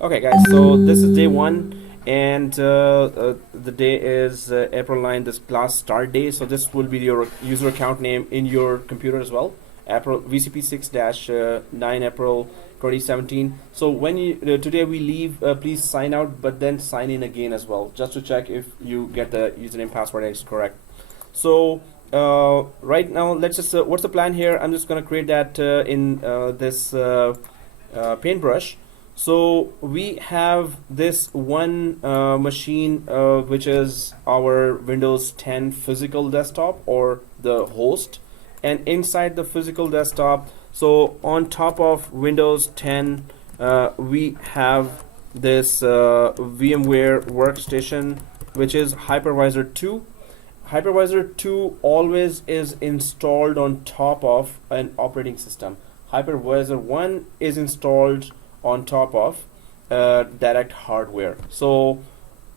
Okay, guys, so this is day one, and the day is April 9, this class start day. So this will be your user account name in your computer as well. April VCP6 9 April 2017. So when you today we leave, please sign out, but then sign in again as well, just to check if you get the username password is correct. So right now, let's just what's the plan here? I'm just gonna create that in this paintbrush. So we have this one machine which is our Windows 10 physical desktop or the host, and inside the physical desktop, so on top of Windows 10 we have this VMware Workstation, which is Hypervisor 2. Hypervisor 2 always is installed on top of an operating system. Hypervisor 1 is installed on top of direct hardware. So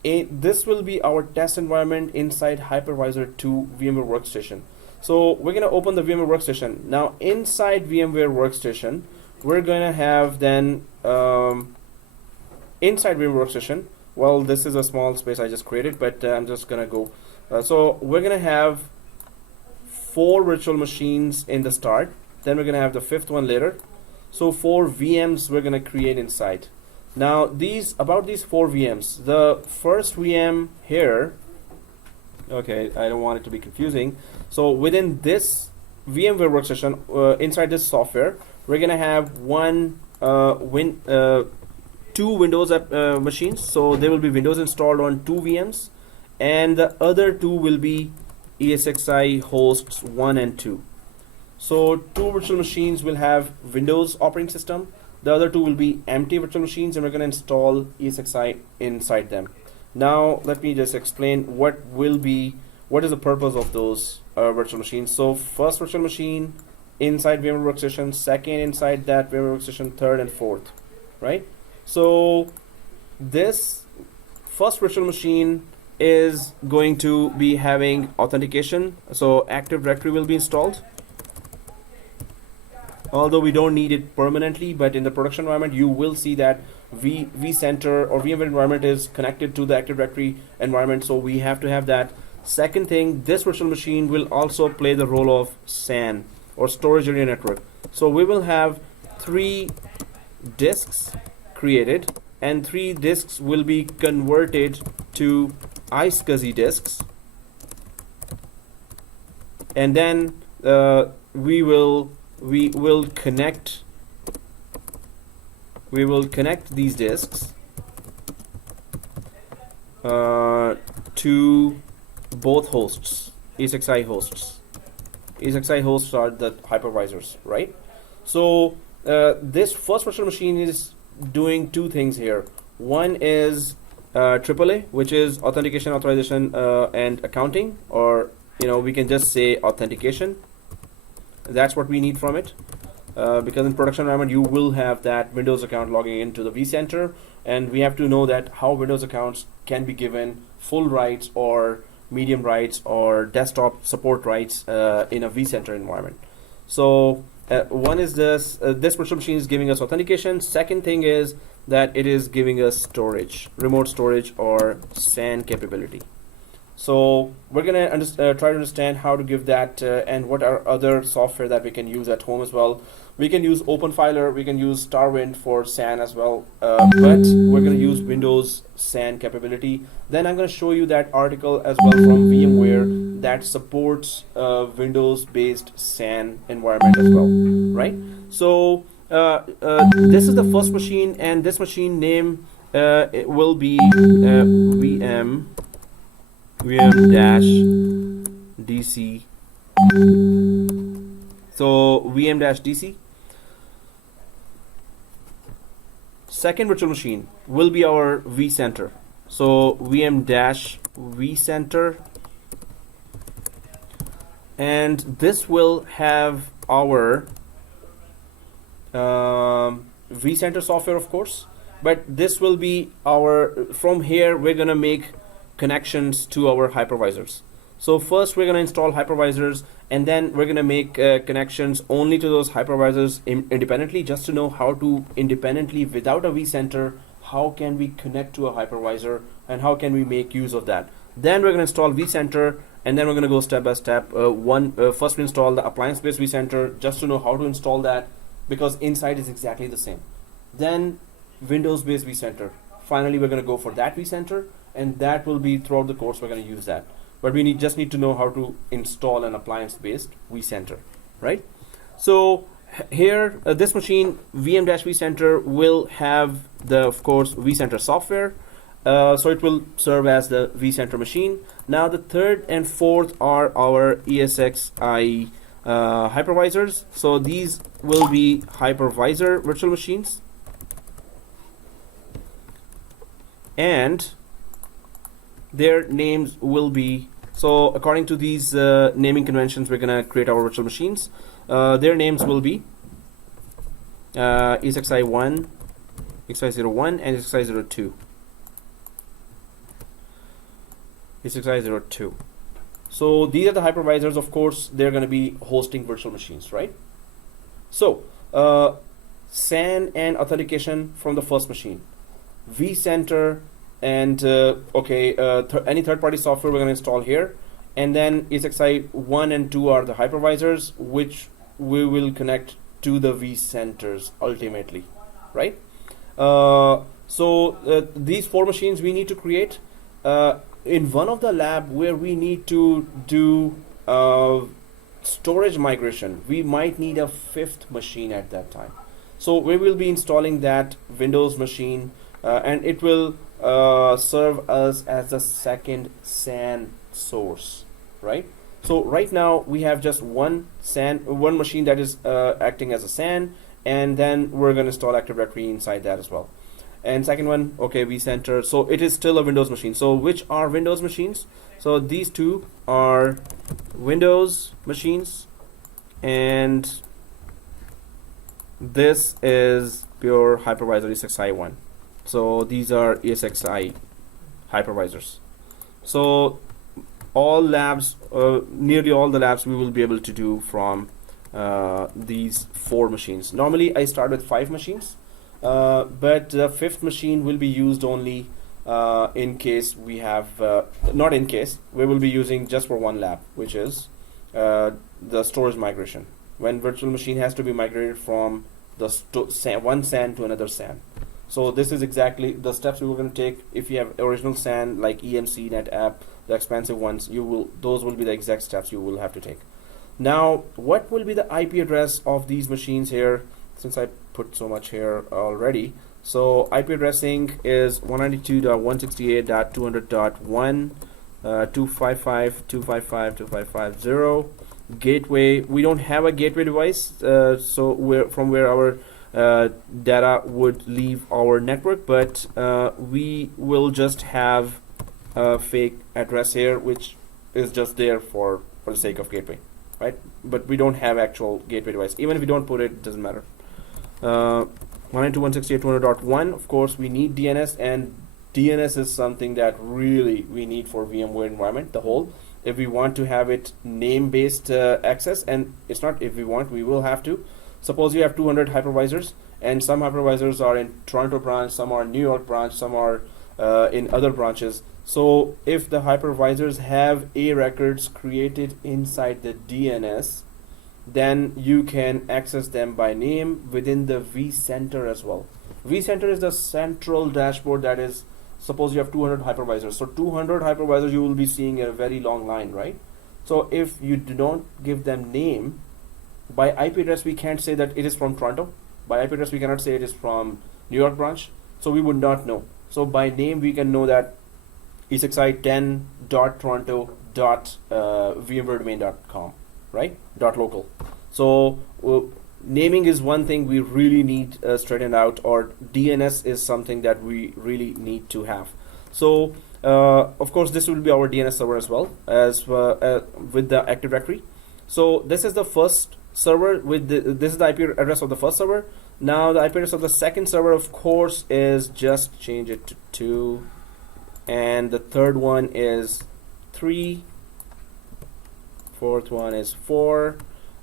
this will be our test environment inside Hypervisor 2 VMware Workstation. So we're going to open the VMware Workstation. Now inside VMware Workstation, we're going to have then inside VMware Workstation, well, this is a small space I just created, but I'm just going to go. So we're going to have 4 virtual machines in the start. Then we're going to have the 5th one later. So 4 VMs we're going to create inside. Now about these 4 VMs, the first VM here, okay, I don't want it to be confusing. So within this VMware Workstation, inside this software, we're going to have 2 Windows machines. So there will be Windows installed on 2 VMs, and the other 2 will be ESXi hosts 1 and 2. So 2 virtual machines will have Windows operating system. The other 2 will be empty virtual machines, and we're going to install ESXi inside them. Now let me just explain what is the purpose of those virtual machines. So first virtual machine inside VMware Workstation, second inside that VMware Workstation, third and fourth, right? So this first virtual machine is going to be having authentication. So Active Directory will be installed. Although we don't need it permanently, but in the production environment, you will see that vCenter or VMware environment is connected to the Active Directory environment, so we have to have that. Second thing, this virtual machine will also play the role of SAN or storage area network. So we will have 3 disks created, and 3 disks will be converted to iSCSI disks, and then we will connect these disks to both hosts, ESXi hosts. ESXi hosts are the hypervisors, right? So this first virtual machine is doing 2 things here. One is AAA, which is authentication, authorization, and accounting, or we can just say authentication. That's what we need from it, because in production environment you will have that Windows account logging into the vCenter, and we have to know that how Windows accounts can be given full rights or medium rights or desktop support rights in a vCenter environment. So one is this virtual machine is giving us authentication. Second thing is that it is giving us storage, remote storage or SAN capability. So we're going to try to understand how to give that and what are other software that we can use at home as well. We can use OpenFiler, we can use Starwind for SAN as well, but we're going to use Windows SAN capability. Then I'm going to show you that article as well from VMware that supports Windows based SAN environment as well, right? So this is the first machine, and this machine name it will be VM-DC. So VM-DC. Second virtual machine will be our vCenter. So VM-vCenter, and this will have our vCenter software, of course, but this will be from here we're gonna make connections to our hypervisors. So first we're going to install hypervisors, and then we're going to make connections only to those hypervisors independently, just to know how to independently, without a vCenter, how can we connect to a hypervisor and how can we make use of that. Then we're going to install vCenter, and then we're going to go step by step. First we install the appliance-based vCenter just to know how to install that, because inside is exactly the same. Then Windows-based vCenter. Finally, we're going to go for that vCenter, and that will be throughout the course we're going to use that. But we just need to know how to install an appliance-based vCenter, right? So here, this machine, VM-vCenter, will have the, of course, vCenter software. So it will serve as the vCenter machine. Now the third and fourth are our ESXi hypervisors. So these will be hypervisor virtual machines. And their names will be, so according to these naming conventions, we're going to create our virtual machines. Their names will be ESXi1, ESXi01, and ESXi02. ESXi02. So these are the hypervisors. Of course, they're going to be hosting virtual machines, right? So SAN and authentication from the first machine, vCenter, and any third-party software we're going to install here. And then ESXi1 and 2 are the hypervisors, which we will connect to the vCenters ultimately, right? These four machines we need to create. In one of the lab where we need to do storage migration, we might need a fifth machine at that time. So we will be installing that Windows machine, and it will serve us as the second SAN source, right? So right now we have just one machine that is acting as a SAN, and then we're going to install Active Directory inside that as well. And second one, okay, vCenter. So it is still a Windows machine. So which are Windows machines? So these two are Windows machines, and this is pure hypervisor ESXi1. So these are ESXi hypervisors. So all labs, nearly all the labs we will be able to do from these four machines. Normally I start with 5 machines. But the fifth machine will be used only in case we have, not in case, we will be using just for one lab, which is the storage migration. When virtual machine has to be migrated from the one SAN to another SAN. So this is exactly the steps we were going to take. If you have original SAN like EMC, NetApp, the expensive ones, those will be the exact steps you will have to take. Now, what will be the IP address of these machines here? Since I put so much here already. So IP addressing is 192.168.200.1, 255.255.255.0. Gateway, we don't have a gateway device, so from where our data would leave our network, but we will just have a fake address here, which is just there for the sake of gateway, right? But we don't have actual gateway device. Even if we don't put it, it doesn't matter. 192.168.200.1, of course we need DNS, and DNS is something that really we need for VMware environment, the whole. If we want to have it name-based access, and it's not if we want, we will have to. Suppose you have 200 hypervisors, and some hypervisors are in Toronto branch, some are New York branch, some are in other branches. So if the hypervisors have A records created inside the DNS, then you can access them by name within the vCenter as well. vCenter is the central dashboard that is, suppose you have 200 hypervisors. So 200 hypervisors, you will be seeing a very long line, right? So if you do not give them name, by IP address we can't say that it is from Toronto. By IP address we cannot say it is from New York branch. So we would not know. So by name we can know that ESXi10.toronto.vmwaredomain.com, right? .local. So naming is one thing we really need straightened out, or DNS is something that we really need to have. So of course this will be our DNS server as well as with the Active Directory. So this is the first server with this is the IP address of the first server. Now the IP address of the second server, of course, is just change it to 2, and the third one is 3, fourth one is 4.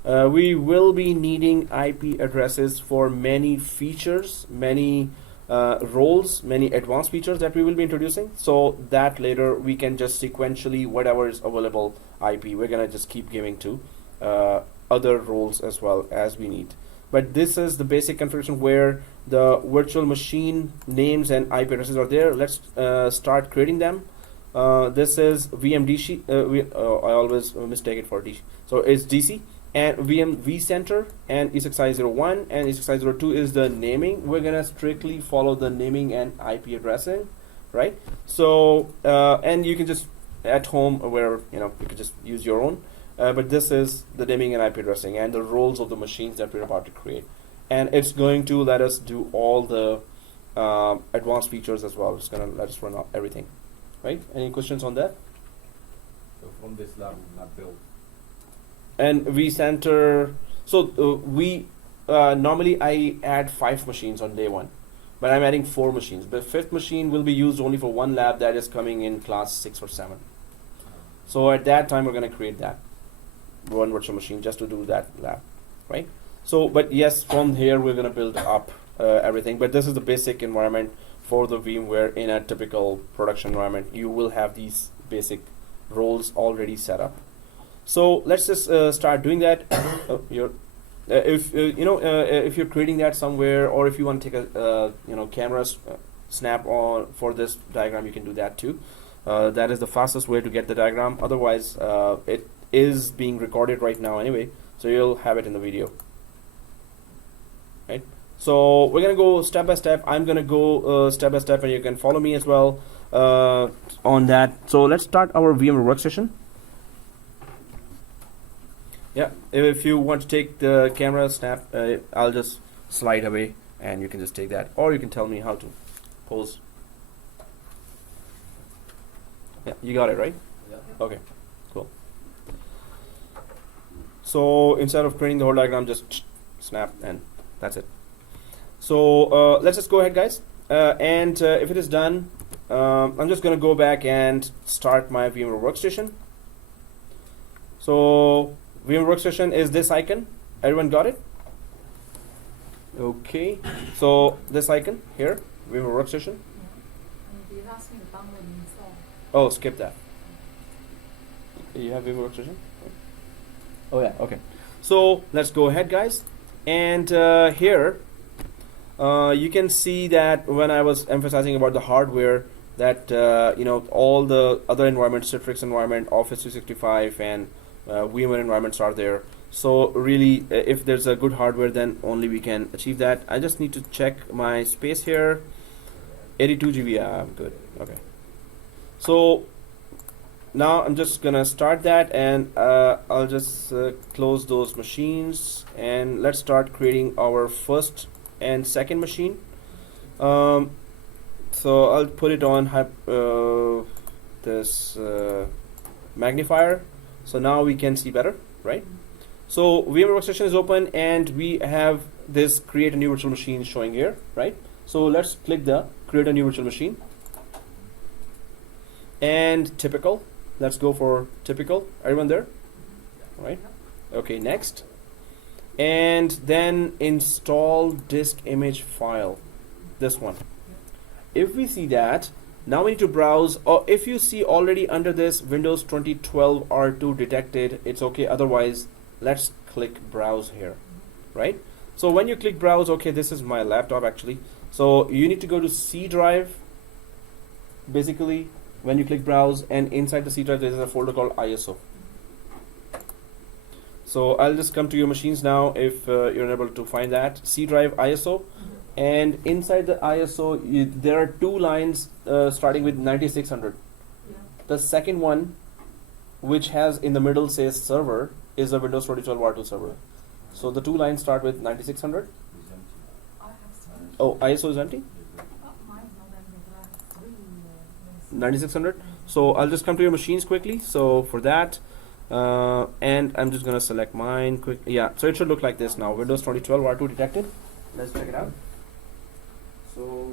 We will be needing IP addresses for many features, many roles, many advanced features that we will be introducing, so that later we can just sequentially, whatever is available IP, we're gonna just keep giving to other roles as well as we need. But this is the basic configuration where the virtual machine names and IP addresses are there. Let's start creating them. This is VMDC. I always mistake it for DC. So it's DC and vCenter and E6I01 and E6I02 is the naming. We're gonna strictly follow the naming and IP addressing, right? So and you can just at home or wherever, you know, you can just use your own. But this is the naming and IP addressing and the roles of the machines that we're about to create. And it's going to let us do all the advanced features as well. It's going to let us run everything. Right? Any questions on that? So from this lab, not build. And vCenter, so we normally I add 5 machines on day 1. But I'm adding 4 machines. The 5th machine will be used only for one lab that is coming in class 6 or 7. So at that time, we're going to create that one virtual machine just to do that lab, right? So, but yes, from here we're going to build up everything. But this is the basic environment for the VMware in a typical production environment. You will have these basic roles already set up. So let's just start doing that. If you're creating that somewhere, or if you want to take a camera snap on for this diagram, you can do that too. That is the fastest way to get the diagram. Otherwise, it is being recorded right now anyway, so you'll have it in the video. Right? So we're gonna go step by step. I'm gonna go step by step, and you can follow me as well on that. So let's start our VMware Workstation. Yeah, if you want to take the camera snap, I'll just slide away, and you can just take that, or you can tell me how to pose. Yeah, you got it, right? Yeah. Okay, cool. So instead of creating the whole diagram, just snap and that's it. So let's just go ahead, guys. And if it is done, I'm just going to go back and start my VMware Workstation. So VMware Workstation is this icon. Everyone got it? Okay. So this icon here, VMware Workstation. Oh, skip that. You have VMware Workstation? Oh yeah, okay. So let's go ahead, guys. And here, you can see that when I was emphasizing about the hardware, that all the other environments, Citrix environment, Office 365, and VMware environments are there. So really, if there's a good hardware, then only we can achieve that. I just need to check my space here. 82 GB, yeah, I'm good. Okay. So now I'm just gonna start that, and I'll just close those machines, and let's start creating our first and second machine. So I'll put it on this magnifier, so now we can see better, right? So VMware Workstation is open, and we have this create a new virtual machine showing here, right? So let's click the create a new virtual machine. And typical, let's go for typical. Everyone there? Right? Okay, next. And then install disk image file, this one. If we see that, now we need to browse, or if you see already under this Windows 2012 R2 detected, it's okay. Otherwise, let's click browse here, right? So when you click browse, okay, this is my laptop actually. So you need to go to C drive, basically. When you click browse, and inside the C drive there is a folder called ISO. So I'll just come to your machines now if you're unable to find that. C drive ISO, and inside the ISO there are 2 lines starting with 9600. Yeah. The second one, which has in the middle says server, is a Windows 2012 R2 server. So the 2 lines start with 9600. Oh, ISO is empty? 9600. So I'll just come to your machines quickly. So for that, and I'm just gonna select mine quick. Yeah, so it should look like this now. Windows 2012 R2 detected. Let's check it out. So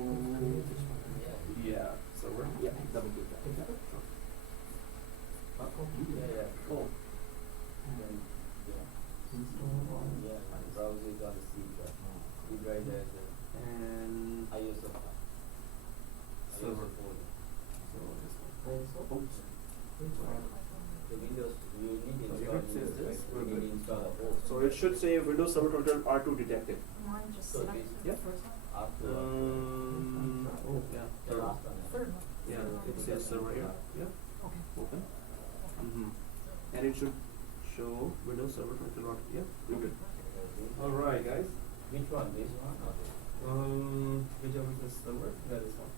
yeah, server. Yeah, double click that. Yeah, cool. Browse is on the C drive. C drive there, and ISO. We need to install a whole. So it should say Windows Server Terminal R2 detected. Mine just So selected this- the Yeah. first one. After Oh yeah, the third one. last one. Third one. Yeah, it says server here. Yeah, Okay. open. And it should show Windows Server Terminal. Yeah, we're good. All right, guys. Which one? This one or this? Whichever is the server, that is one.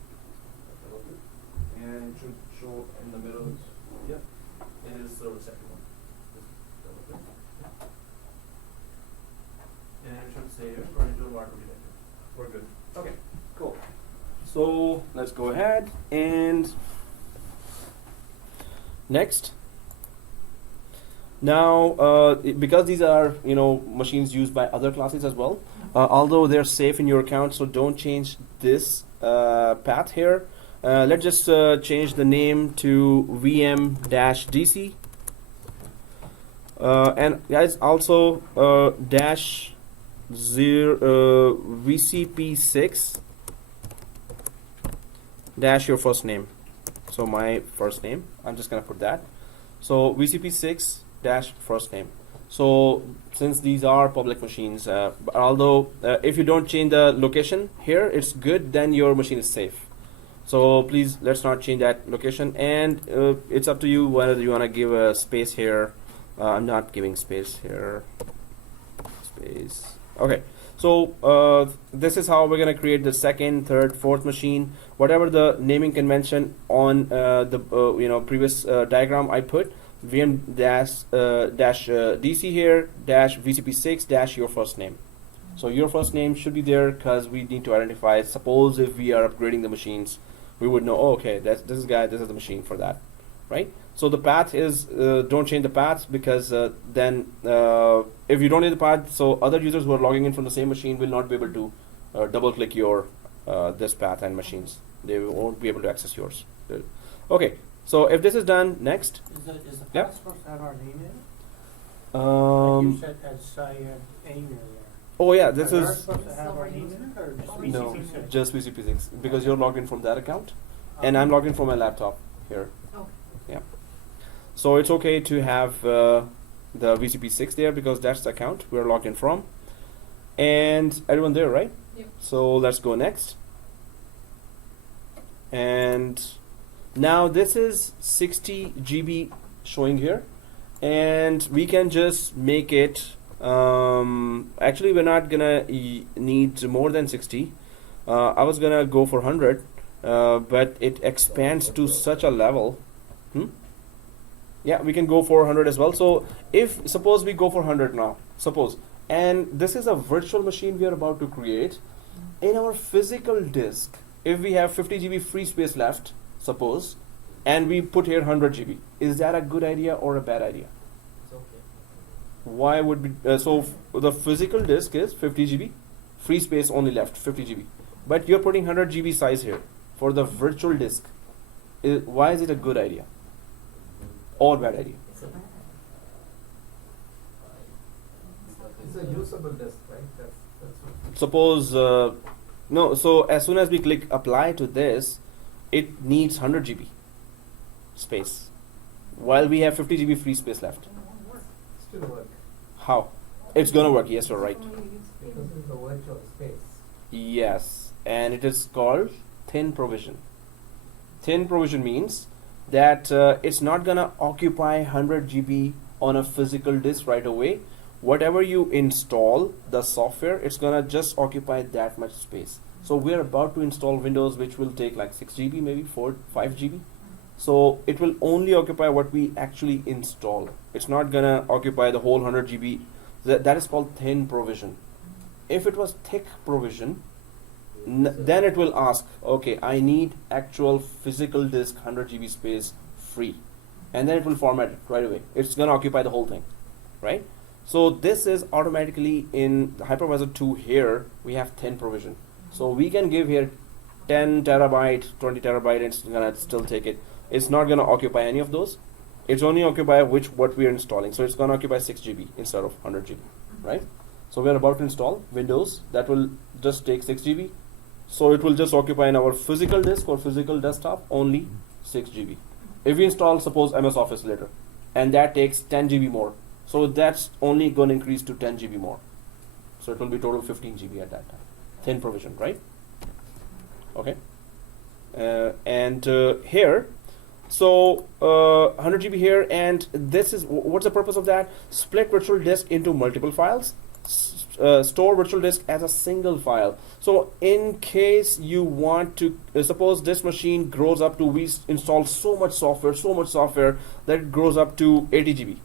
And it should show in the middle. Yeah, it is server second one. And it should say here, parental water detector. We're good. Okay, cool. So let's go ahead and next. Now, because these are machines used by other classes as well, although they're safe in your account, so don't change this path here. Let's just change the name to VM-DC. And guys, also dash VCP6 dash your first name. So my first name, I'm just gonna put that. So VCP6 dash first name. So since these are public machines, although if you don't change the location here, it's good, then your machine is safe. So please, let's not change that location, and it's up to you whether you want to give a space here. I'm not giving space here. Space. Okay. So this is how we're gonna create the second, third, fourth machine. Whatever the naming convention on the previous diagram I put, VM dash DC here dash VCP6 dash your first name. So your first name should be there because we need to identify. Suppose if we are upgrading the machines, we would know. Oh, okay, this is the machine for that, right? So the path is don't change the path because then if you don't need the path, so other users who are logging in from the same machine will not be able to double click your this path and machines. They won't be able to access yours. Okay, so if this is done, next. Is the Yep. path supposed to have our name in it? Like Um, you said, as Syed Amer there. oh yeah, this Are ours is supposed to have our name in it, or just no, VCP6? just VCP6 because you're logged in from that account, and I'm logged in from my laptop here. Okay. Yeah. So it's okay to have the VCP6 there because that's the account we're logged in from. And everyone there, right? Yep. So let's go next. And now this is 60 GB showing here. And we can just make it, actually we're not gonna need more than 60. I was gonna go for 100, but it expands to such a level. Yeah, we can go for 100 as well. So if suppose we go for 100 now, suppose, and this is a virtual machine we are about to create. In our physical disk, if we have 50 GB free space left, suppose, and we put here 100 GB, is that a good idea or a bad idea? It's okay. Why would be the physical disk is 50 GB, free space only left 50 GB, but you're putting 100 GB size here for the virtual disk. Why is it a good idea or bad idea? It's a usable disk, right? That's what. Suppose no. So as soon as we click apply to this, it needs 100 GB space, while we have 50 GB free space left. Still work How? It's gonna work. Yes, you're right. because it's a virtual space. Yes, and it is called thin provision. Thin provision means that it's not gonna occupy 100 GB on a physical disk right away. Whatever you install, the software, it's gonna just occupy that much space. So we're about to install Windows, which will take like 6 GB, maybe 5 GB. So it will only occupy what we actually install. It's not gonna occupy the whole 100 GB. That is called thin provision. If it was thick provision, then it will ask, okay, I need actual physical disk 100 GB space free, and then it will format it right away. It's gonna occupy the whole thing, right? So this is automatically in the Hypervisor 2 here, we have 10 provision. So we can give here 10 terabyte, 20 terabyte, and it's gonna still take it. It's not gonna occupy any of those. It's only occupy what we are installing. So it's gonna occupy 6 GB instead of 100 GB, right? So we are about to install Windows that will just take 6 GB. So it will just occupy in our physical disk or physical desktop only 6 GB. If we install suppose MS Office later, and that takes 10 GB more, So that's only going to increase to 10 GB more. So it will be total 15 GB at that time. Thin provision, right? Okay. And here, so 100 GB here, and this is what's the purpose of that? Split virtual disk into multiple files. Store virtual disk as a single file. So in case you want to suppose this machine grows up to, we install so much software that it grows up to 80 GB.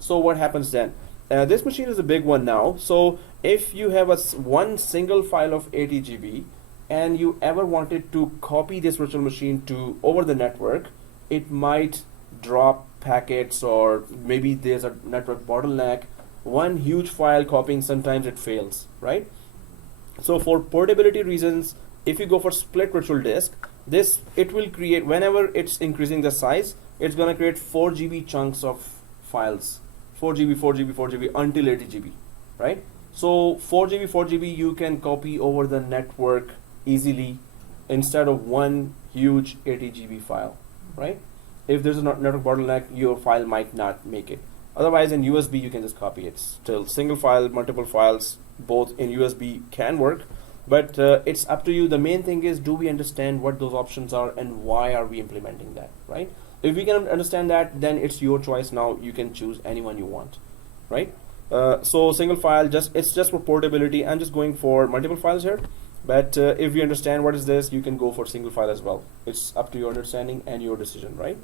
So what happens then? This machine is a big one now. So if you have one single file of 80 GB and you ever wanted to copy this virtual machine to over the network, it might drop packets, or maybe there's a network bottleneck. One huge file copying, sometimes it fails, right? So for portability reasons, if you go for split virtual disk, it will create, whenever it's increasing the size, it's going to create 4 GB chunks of files, 4 GB, 4 GB, 4 GB until 80 GB, right? So 4 GB you can copy over the network easily instead of one huge 80 GB file, right? If there's a network bottleneck, your file might not make it. Otherwise, in USB, you can just copy it. Still, single file, multiple files, both in USB can work, but it's up to you. The main thing is, do we understand what those options are and why are we implementing that, right? If we can understand that, then it's your choice now. You can choose anyone you want, right? So single file, it's just for portability. I'm just going for multiple files here, but if you understand what is this, you can go for single file as well. It's up to your understanding and your decision, right?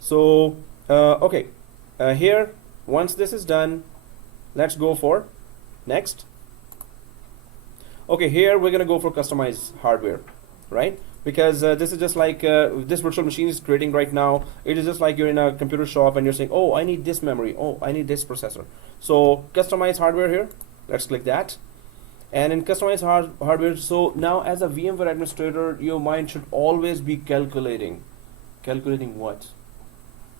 So, okay. Here, once this is done, let's go for next. Okay, here we're gonna go for customized hardware, right? Because this is just like this virtual machine is creating right now. It is just like you're in a computer shop and you're saying, oh, I need this memory, oh, I need this processor. So customized hardware here, let's click that. And in customized hardware, so now as a VMware administrator, your mind should always be calculating. Calculating what?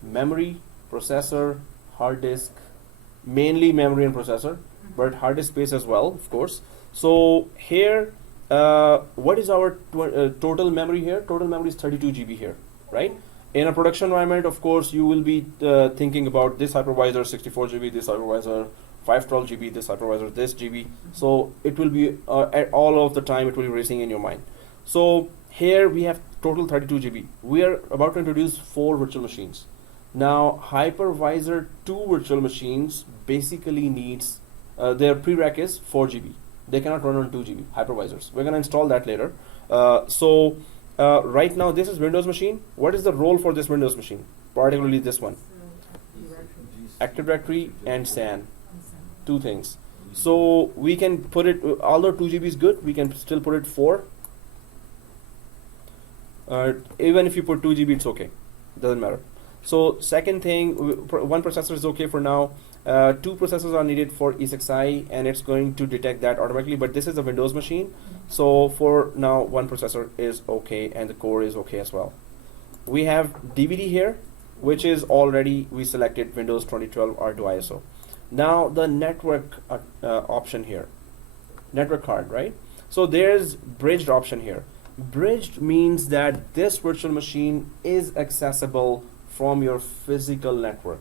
Memory, processor, hard disk, mainly memory and processor, but hard disk space as well, of course. So here, what is our total memory here? Total memory is 32 GB here, right? In a production environment, of course, you will be thinking about this hypervisor 64 GB, this hypervisor 512 GB, this hypervisor this GB. So it will be at all of the time it will be racing in your mind. So here we have total 32 GB. We are about to introduce 4 virtual machines. Now, Hypervisor 2 virtual machines basically needs their prereq is 4 GB. They cannot run on 2 GB hypervisors. We're going to install that later. Right now, this is Windows machine. What is the role for this Windows machine? Particularly this one. Active Directory and SAN. 2 things. So we can put it, although 2 GB is good, we can still put it 4. Even if you put 2 GB, it's okay. Doesn't matter. So second thing, one processor is okay for now. 2 processors are needed for E6i, and it's going to detect that automatically, but this is a Windows machine. So for now, 1 processor is okay, and the core is okay as well. We have DVD here, which is already, we selected Windows 2012 R2 ISO. Now the network option here, network card, right? So there's bridged option here. Bridged means that this virtual machine is accessible from your physical network.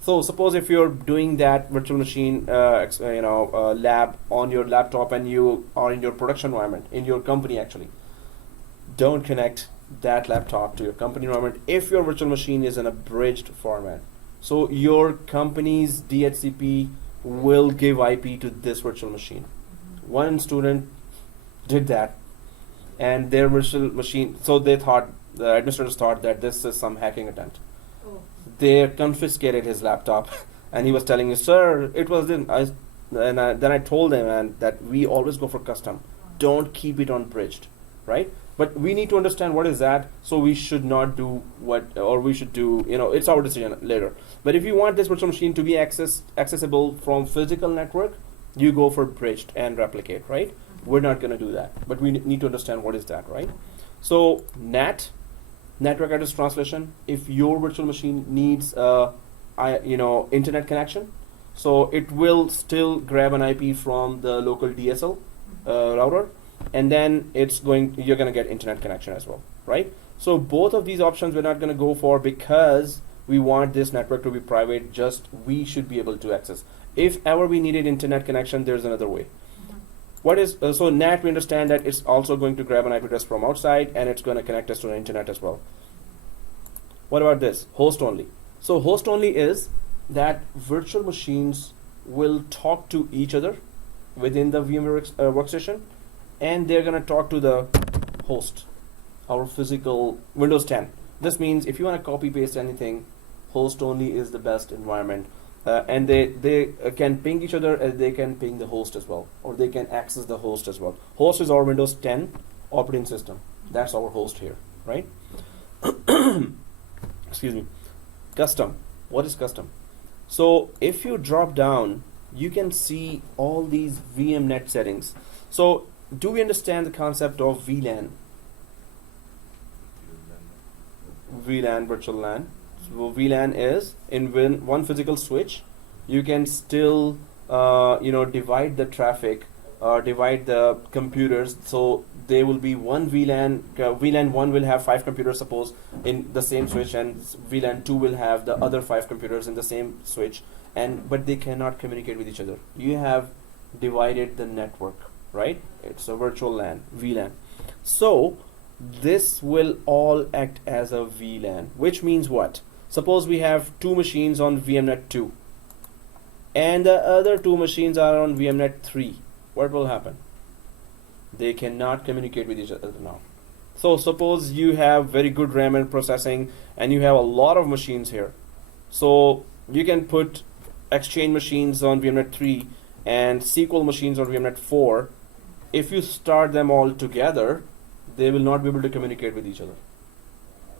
So suppose if you're doing that virtual machine lab on your laptop and you are in your production environment, in your company actually, don't connect that laptop to your company environment if your virtual machine is in a bridged format. So your company's DHCP will give IP to this virtual machine. One student did that, and their virtual machine, so they thought, the administrators thought that this is some hacking attempt. They confiscated his laptop, and he was telling me, sir, it was then I told him that we always go for custom. Don't keep it on bridged, right? But we need to understand what is that, so we should not do we should do, it's our decision later. But if you want this virtual machine to be accessible from physical network, you go for bridged and replicate, right? We're not going to do that, but we need to understand what is that, right? So NAT, network address translation, if your virtual machine needs internet connection, so it will still grab an IP from the local DSL router, and then you're going to get internet connection as well, right? So both of these options we're not going to go for because we want this network to be private, just we should be able to access. If ever we needed internet connection, there's another way. What is, so NAT, we understand that it's also going to grab an IP address from outside and it's going to connect us to the internet as well. What about this? Host only. So host only is that virtual machines will talk to each other within the VMware workstation, and they're going to talk to the host, our physical Windows 10. This means if you want to copy paste anything, host only is the best environment. And they can ping each other, and they can ping the host as well, or they can access the host as well. Host is our Windows 10 operating system. That's our host here, right? Excuse me. Custom. What is custom? So if you drop down, you can see all these VMnet settings. So do we understand the concept of VLAN? VLAN, virtual LAN. So VLAN is in one physical switch, you can still divide the traffic, divide the computers. So there will be one VLAN. VLAN 1 will have 5 computers, suppose, in the same switch, and VLAN 2 will have the other 5 computers in the same switch, but they cannot communicate with each other. You have divided the network, right? It's a virtual LAN, VLAN. So this will all act as a VLAN, which means what? Suppose we have 2 machines on VMnet 2 and the other 2 machines are on VMnet 3. What will happen? They cannot communicate with each other now. So suppose you have very good RAM and processing and you have a lot of machines here. So you can put Exchange machines on VMnet 3 and SQL machines on VMnet 4. If you start them all together, they will not be able to communicate with each other.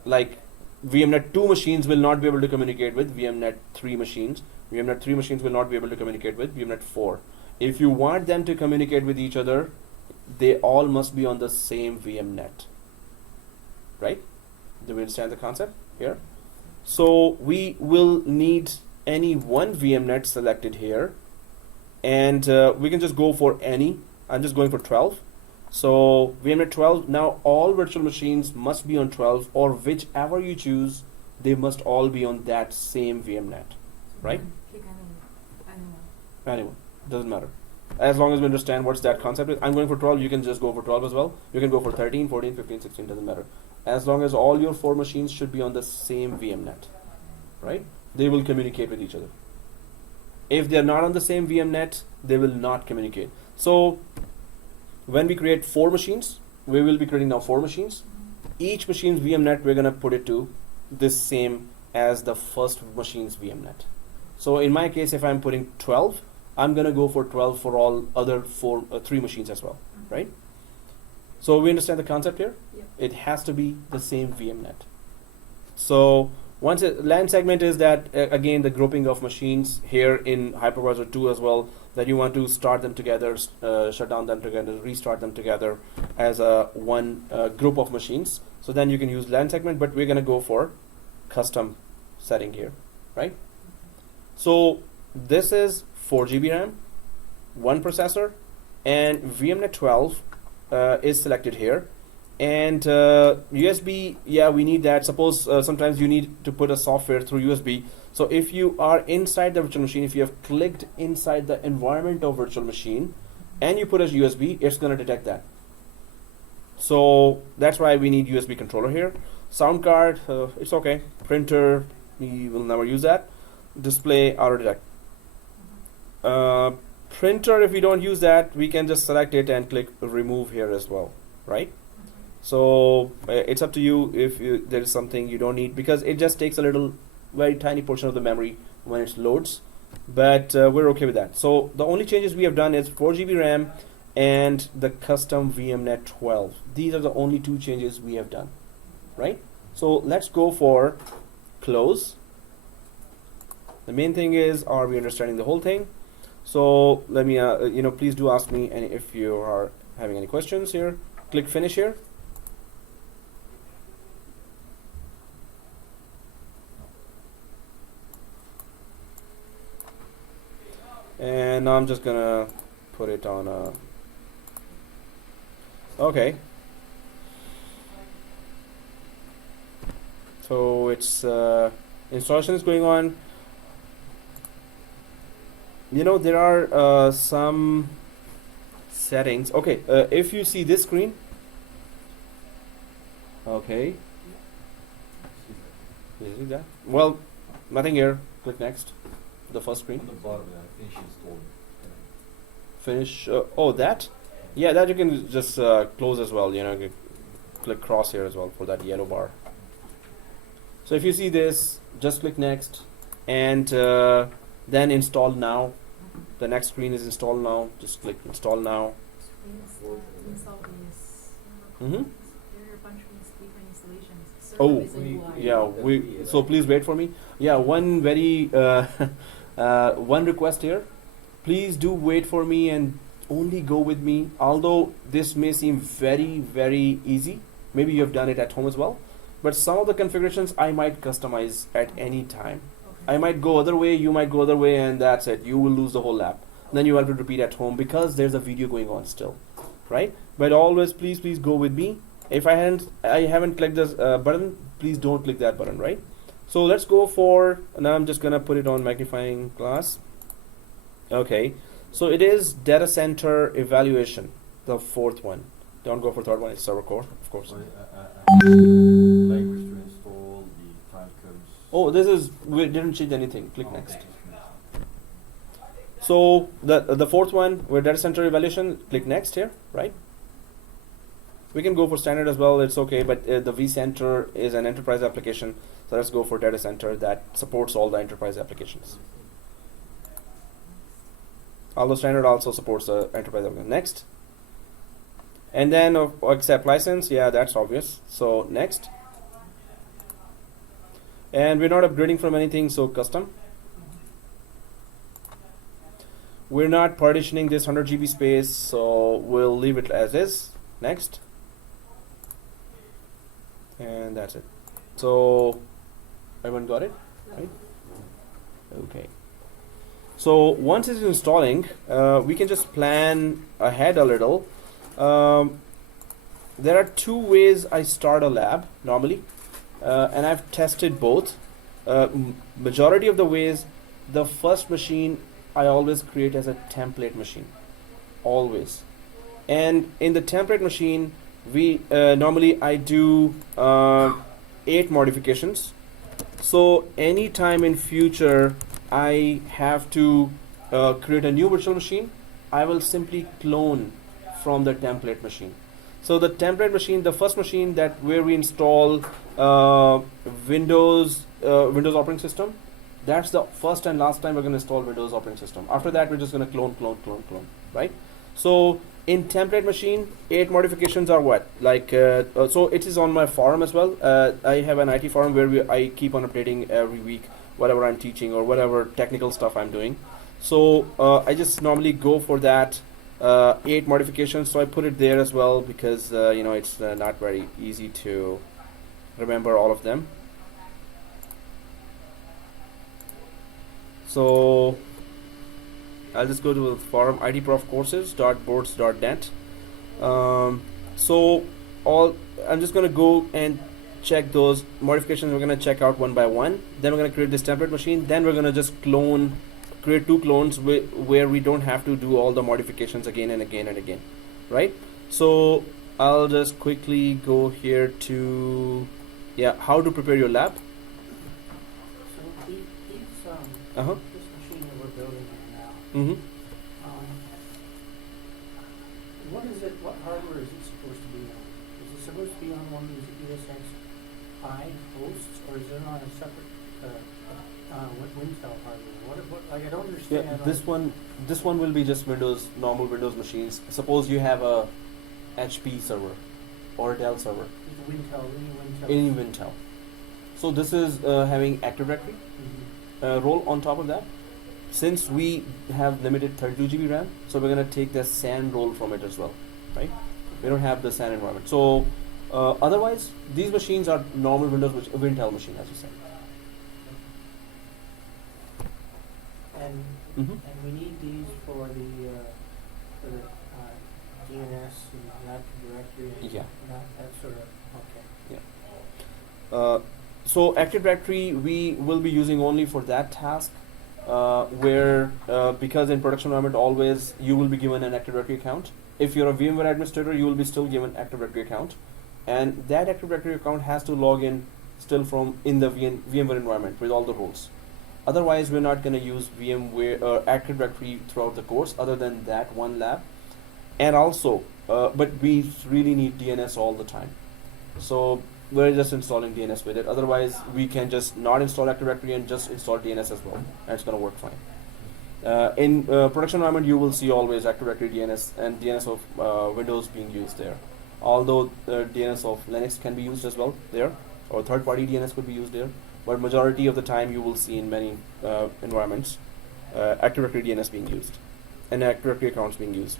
Like VMnet 2 machines will not be able to communicate with VMnet 3 machines. VMnet 3 machines will not be able to communicate with VMnet 4. If you want them to communicate with each other, they all must be on the same VMnet. Right? Do we understand the concept here? So we will need any one VMnet selected here, and we can just go for any. I'm just going for 12. So VMnet 12, now all virtual machines must be on 12, or whichever you choose, they must all be on that same VMnet, right? Pick anyone. Anyone, doesn't matter. As long as we understand what's that concept is. I'm going for 12, you can just go for 12 as well. You can go for 13, 14, 15, 16, doesn't matter. As long as all your 4 machines should be on the same VMnet, right? They will communicate with each other. If they're not on the same VMnet, they will not communicate. So when we create 4 machines, we will be creating now 4 machines. Each machine's VMnet, we're going to put it to this same as the first machine's VMnet. So in my case, if I'm putting 12, I'm going to go for 12 for all other 3 machines as well, right? So we understand the concept here? Yep. It has to be the same VMnet. So once LAN segment is that, again, the grouping of machines here in Hypervisor 2 as well, that you want to start them together, shut down them together, restart them together as a one group of machines. So then you can use LAN segment, but we're going to go for custom setting here, right? So this is 4 GB RAM, 1 processor, and VMnet 12 is selected here. And USB, yeah, we need that. Suppose sometimes you need to put a software through USB. So if you are inside the virtual machine, if you have clicked inside the environment of virtual machine and you put a USB, it's going to detect that. So that's why we need USB controller here. Sound card, it's okay. Printer, we will never use that. Display, auto detect. Printer, if we don't use that, we can just select it and click remove here as well, right? So it's up to you if there is something you don't need, because it just takes a little, very tiny portion of the memory when it loads, but we're okay with that. So the only changes we have done is 4 GB RAM and the custom VMnet 12. These are the only 2 changes we have done, right? So let's go for close. The main thing is, are we understanding the whole thing? So let me, please do ask me if you are having any questions here. Click finish here. And now I'm just gonna put it on a, okay. So it's installation is going on. You know, there are some settings. Okay, if you see this screen, okay, you see that? Well, nothing here. Click next. The first screen. On the bottom, finish installed. Finish. Oh, that? Yeah, that you can just close as well. You know, you click cross here as well for that yellow bar. So if you see this, just click next, and then install now. The next screen is install now. Just click install now. Install is. Mm-hmm. There are a bunch of different installations. Oh, Server is a UI. yeah. So please wait for me. Yeah, one very one request here. Please do wait for me and only go with me. Although this may seem very, very easy, maybe you have done it at home as well. But some of the configurations I might customize at any time. Okay. I might go other way, you might go other way, and that's it. You will lose the whole lab. Then you have to repeat at home because there's a video going on still, right? But always, please go with me. If I haven't clicked this button, please don't click that button, right? So let's go for, now I'm just gonna put it on magnifying glass. Okay, so it is data center evaluation, the fourth one. Don't go for third one, it's server core, of course. Language to install, the time codes. Oh, this is, we didn't change anything. Click next. So the fourth one, where data center evaluation, click next here, right? We can go for standard as well, it's okay, but the vCenter is an enterprise application, so let's go for data center that supports all the enterprise applications. Although standard also supports the enterprise application. Next. And then accept license, yeah, that's obvious. So next. And we're not upgrading from anything, so custom. We're not partitioning this 100 GB space, so we'll leave it as is. Next. And that's it. So everyone got it, right? Okay. So once it's installing, we can just plan ahead a little. There are two ways I start a lab normally, and I've tested both. Majority of the ways, the first machine I always create as a template machine, always. And in the template machine, we normally I do 8 modifications. So anytime in future I have to create a new virtual machine, I will simply clone from the template machine. So the template machine, the first machine that where we install Windows operating system, that's the first and last time we're going to install Windows operating system. After that, we're just going to clone, right? So in template machine, 8 modifications are what? Like, so it is on my forum as well. I have an IT forum where I keep on updating every week whatever I'm teaching or whatever technical stuff I'm doing. So I just normally go for that 8 modifications. So I put it there as well because you know, it's not very easy to remember all of them. So I'll just go to the forum itprofcourses.boards.net. So I'm just going to go and check those modifications. We're going to check out one by one. Then we're going to create this template machine. Then we're going to just create 2 clones where we don't have to do all the modifications again and again and again, right? So I'll just quickly go here to, yeah, how to prepare your lab. So these, Uh-huh. this machine that we're building right now, Mm-hmm. what is it, what hardware is it supposed to be on? Is it supposed to be on one of these ESXi hosts, or is it on a separate, Wintel hardware? What, like, I don't understand. Yeah, this one will be just normal Windows machines. Suppose you have a HP server or a Dell server. Any Wintel. So this is having Active Directory role on top of that. Since we have limited 32 GB RAM, so we're gonna take the SAN role from it as well, right? We don't have the SAN environment. So otherwise, these machines are normal Windows Wintel machine, as you said. And and we need these for the DNS and Active Directory and Yeah. that sort of, okay. So Active Directory we will be using only for that task, where because in production environment always you will be given an Active Directory account. If you're a VMware administrator, you will be still given Active Directory account, and that Active Directory account has to log in still from in the VMware environment with all the roles. Otherwise, we're not going to use VMware Active Directory throughout the course, other than that one lab. And also, but we really need DNS all the time. So we're just installing DNS with it. Otherwise, we can just not install Active Directory and just install DNS as well, and it's going to work fine. In production environment, you will see always Active Directory DNS and DNS of Windows being used there. Although DNS of Linux can be used as well there, or third-party DNS could be used there. But majority of the time, you will see in many environments Active Directory DNS being used and Active Directory accounts being used.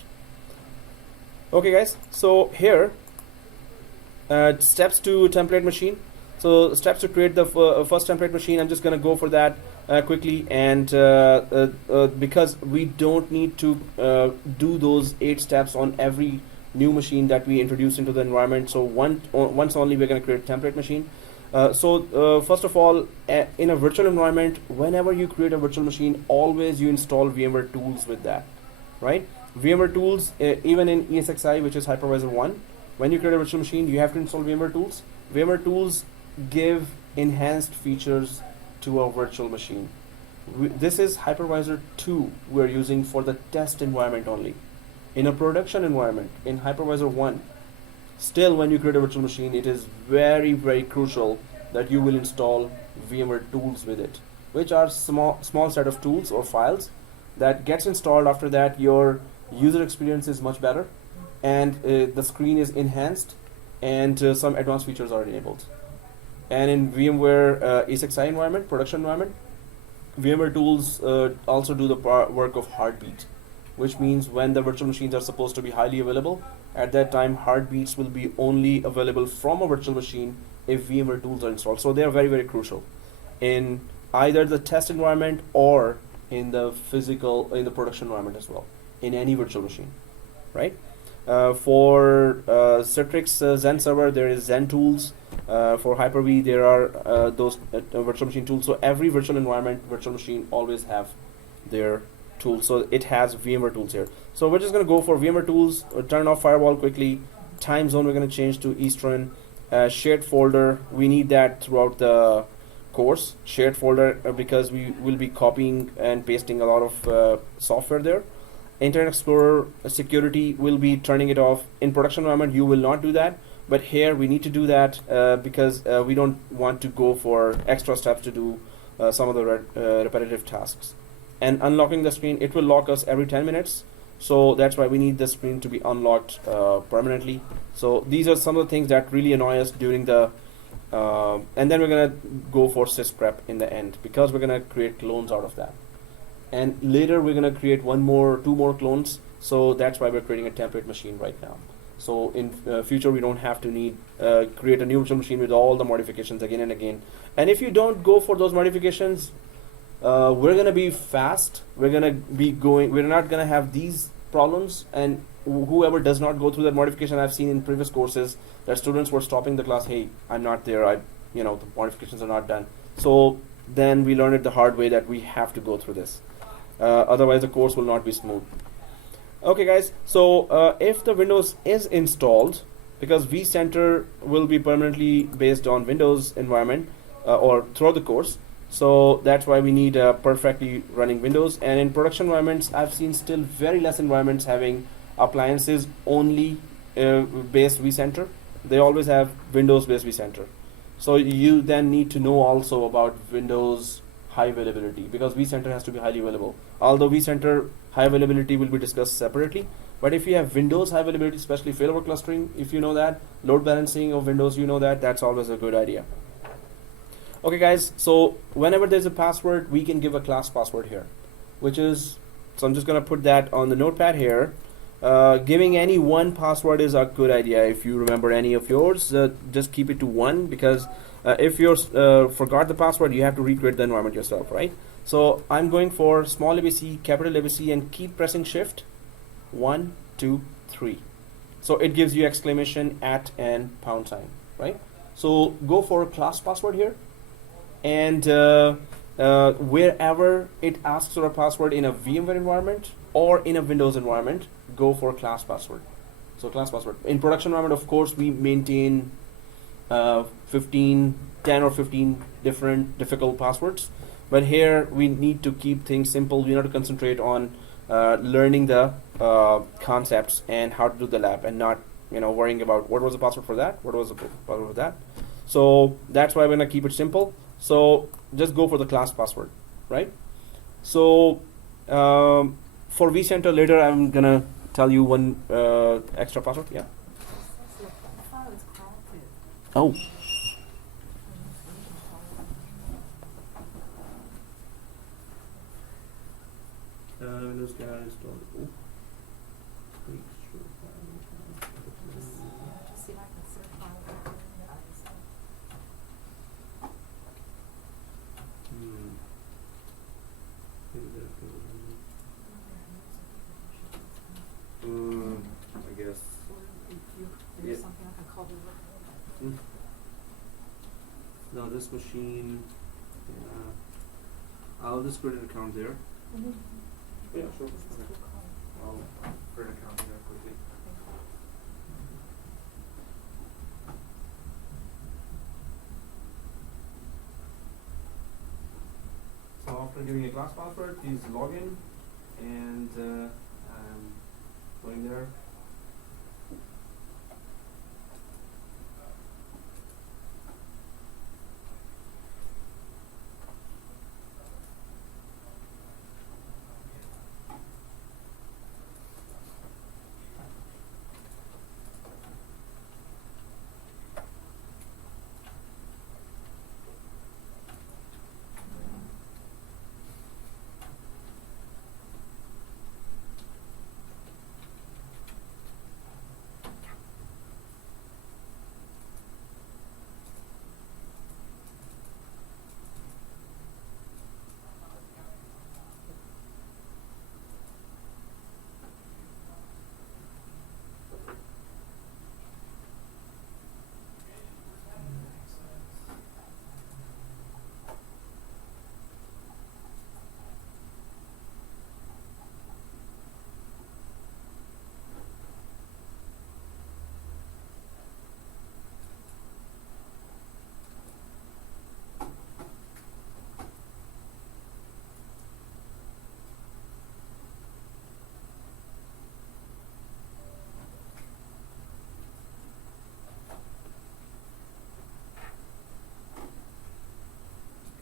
Okay, guys. So here, steps to template machine. So steps to create the first template machine. I'm just gonna go for that quickly, and because we don't need to do those 8 steps on every new machine that we introduce into the environment. So once only we're gonna create a template machine. First of all, in a virtual environment, whenever you create a virtual machine, always you install VMware Tools with that, right? VMware Tools, even in ESXi, which is Hypervisor 1, when you create a virtual machine, you have to install VMware Tools. VMware Tools give enhanced features to a virtual machine. This is Hypervisor 2 we're using for the test environment only. In a production environment, in Hypervisor 1, still when you create a virtual machine, it is very, very crucial that you will install VMware Tools with it, which are small set of tools or files that gets installed. After that, your user experience is much better, and the screen is enhanced, and some advanced features are enabled. And in VMware ESXi environment, production environment, VMware Tools also do the work of heartbeat, which means when the virtual machines are supposed to be highly available, at that time heartbeats will be only available from a virtual machine if VMware Tools are installed. So they are very, very crucial in either the test environment or in the production environment as well, in any virtual machine, right? For Citrix Zen Server, there is Zen Tools. For Hyper-V, there are those virtual machine tools. So every virtual environment, virtual machine always have their tools. So it has VMware Tools here. So we're just going to go for VMware Tools, turn off firewall quickly. Time zone, we're going to change to Eastern. Shared folder, we need that throughout the course. Shared folder, because we will be copying and pasting a lot of software there. Internet Explorer security, will be turning it off. In production environment, you will not do that. But here we need to do that because we don't want to go for extra steps to do some of the repetitive tasks. And unlocking the screen, it will lock us every 10 minutes. So that's why we need the screen to be unlocked permanently. So these are some of the things that really annoy us during the, and then we're gonna go for Sysprep in the end, because we're gonna create clones out of that. And later we're gonna create two more clones. So that's why we're creating a template machine right now. So in future, we don't have to create a new virtual machine with all the modifications again and again. And if you don't go for those modifications, we're gonna be fast. We're not gonna have these problems. And whoever does not go through that modification, I've seen in previous courses that students were stopping the class. Hey, I'm not there. The modifications are not done. So then we learned it the hard way that we have to go through this. Otherwise, the course will not be smooth. Okay, guys, so if the Windows is installed, because vCenter will be permanently based on Windows environment or throughout the course, so that's why we need perfectly running Windows. And in production environments, I've seen still very less environments having appliances only based vCenter. They always have Windows based vCenter. So you then need to know also about Windows high availability, because vCenter has to be highly available. Although vCenter high availability will be discussed separately, but if you have Windows high availability, especially failover clustering, if you know that, load balancing of Windows, you know that, that's always a good idea. Okay, guys, so whenever there's a password, we can give a class password here, so I'm just going to put that on the notepad here. Giving any one password is a good idea. If you remember any of yours, just keep it to one, because if you forgot the password, you have to recreate the environment yourself, right? So I'm going for small ABC, capital ABC, and keep pressing shift. 1, 2, 3. So it gives you exclamation, @ and £, right? So go for class password here. and wherever it asks for a password in a VMware environment or in a Windows environment, go for class password. So class password. In production environment, of course, we maintain 10 or 15 different difficult passwords. But here we need to keep things simple. We need to concentrate on learning the concepts and how to do the lab, and not worrying about what was the password for that, what was the password for that. So that's why we're gonna keep it simple. So just go for the class password, right? So for vCenter later, I'm gonna tell you one extra password. Yeah. So the file is corrupted. Oh. Windows can install. Just see if I can search file correctly in the ISO. I guess. There's Yeah. something I can call the record. No, this machine. I'll just create an account there. Yeah, sure. Okay. I'll create an account there quickly. So after giving a class password, please log in, and I'm going there.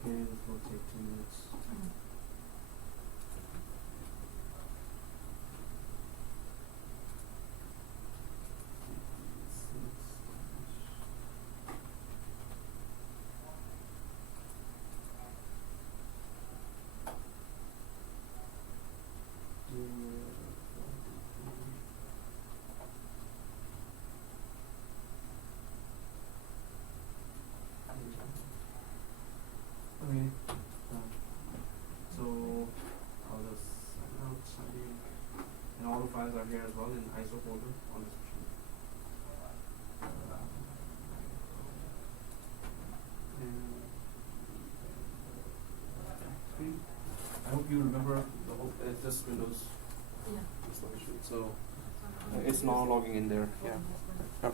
Okay, this will take 2 minutes. Okay. So I'll just sign out, sign in, and all the files are here as well in ISO folder on this machine. And I hope you remember the whole. It's just Windows. Yeah. Just like shoot. So it's now logging in there. Yeah.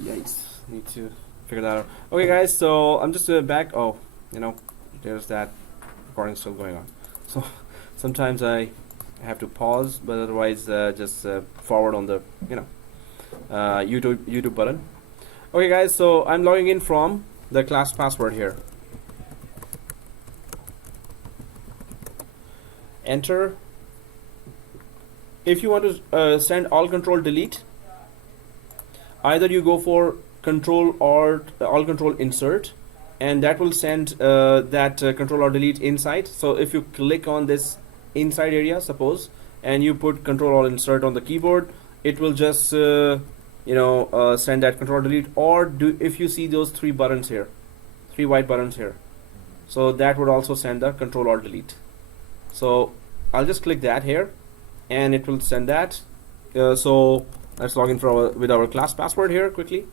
Yikes! Need to figure that out. Okay, guys. So I'm just back. Oh, there's that recording still going on. So sometimes I have to pause, but otherwise just forward on the YouTube button. Okay, guys. So I'm logging in from the class password here. Enter. If you want to send all control delete, either you go for control or all control insert, and that will send that control or delete inside. So if you click on this inside area, suppose, and you put control or insert on the keyboard, it will just send that control delete. Or if you see those 3 buttons here, 3 white buttons here, so that would also send the control or delete. So I'll just click that here, and it will send that. So let's log in with our class password here quickly.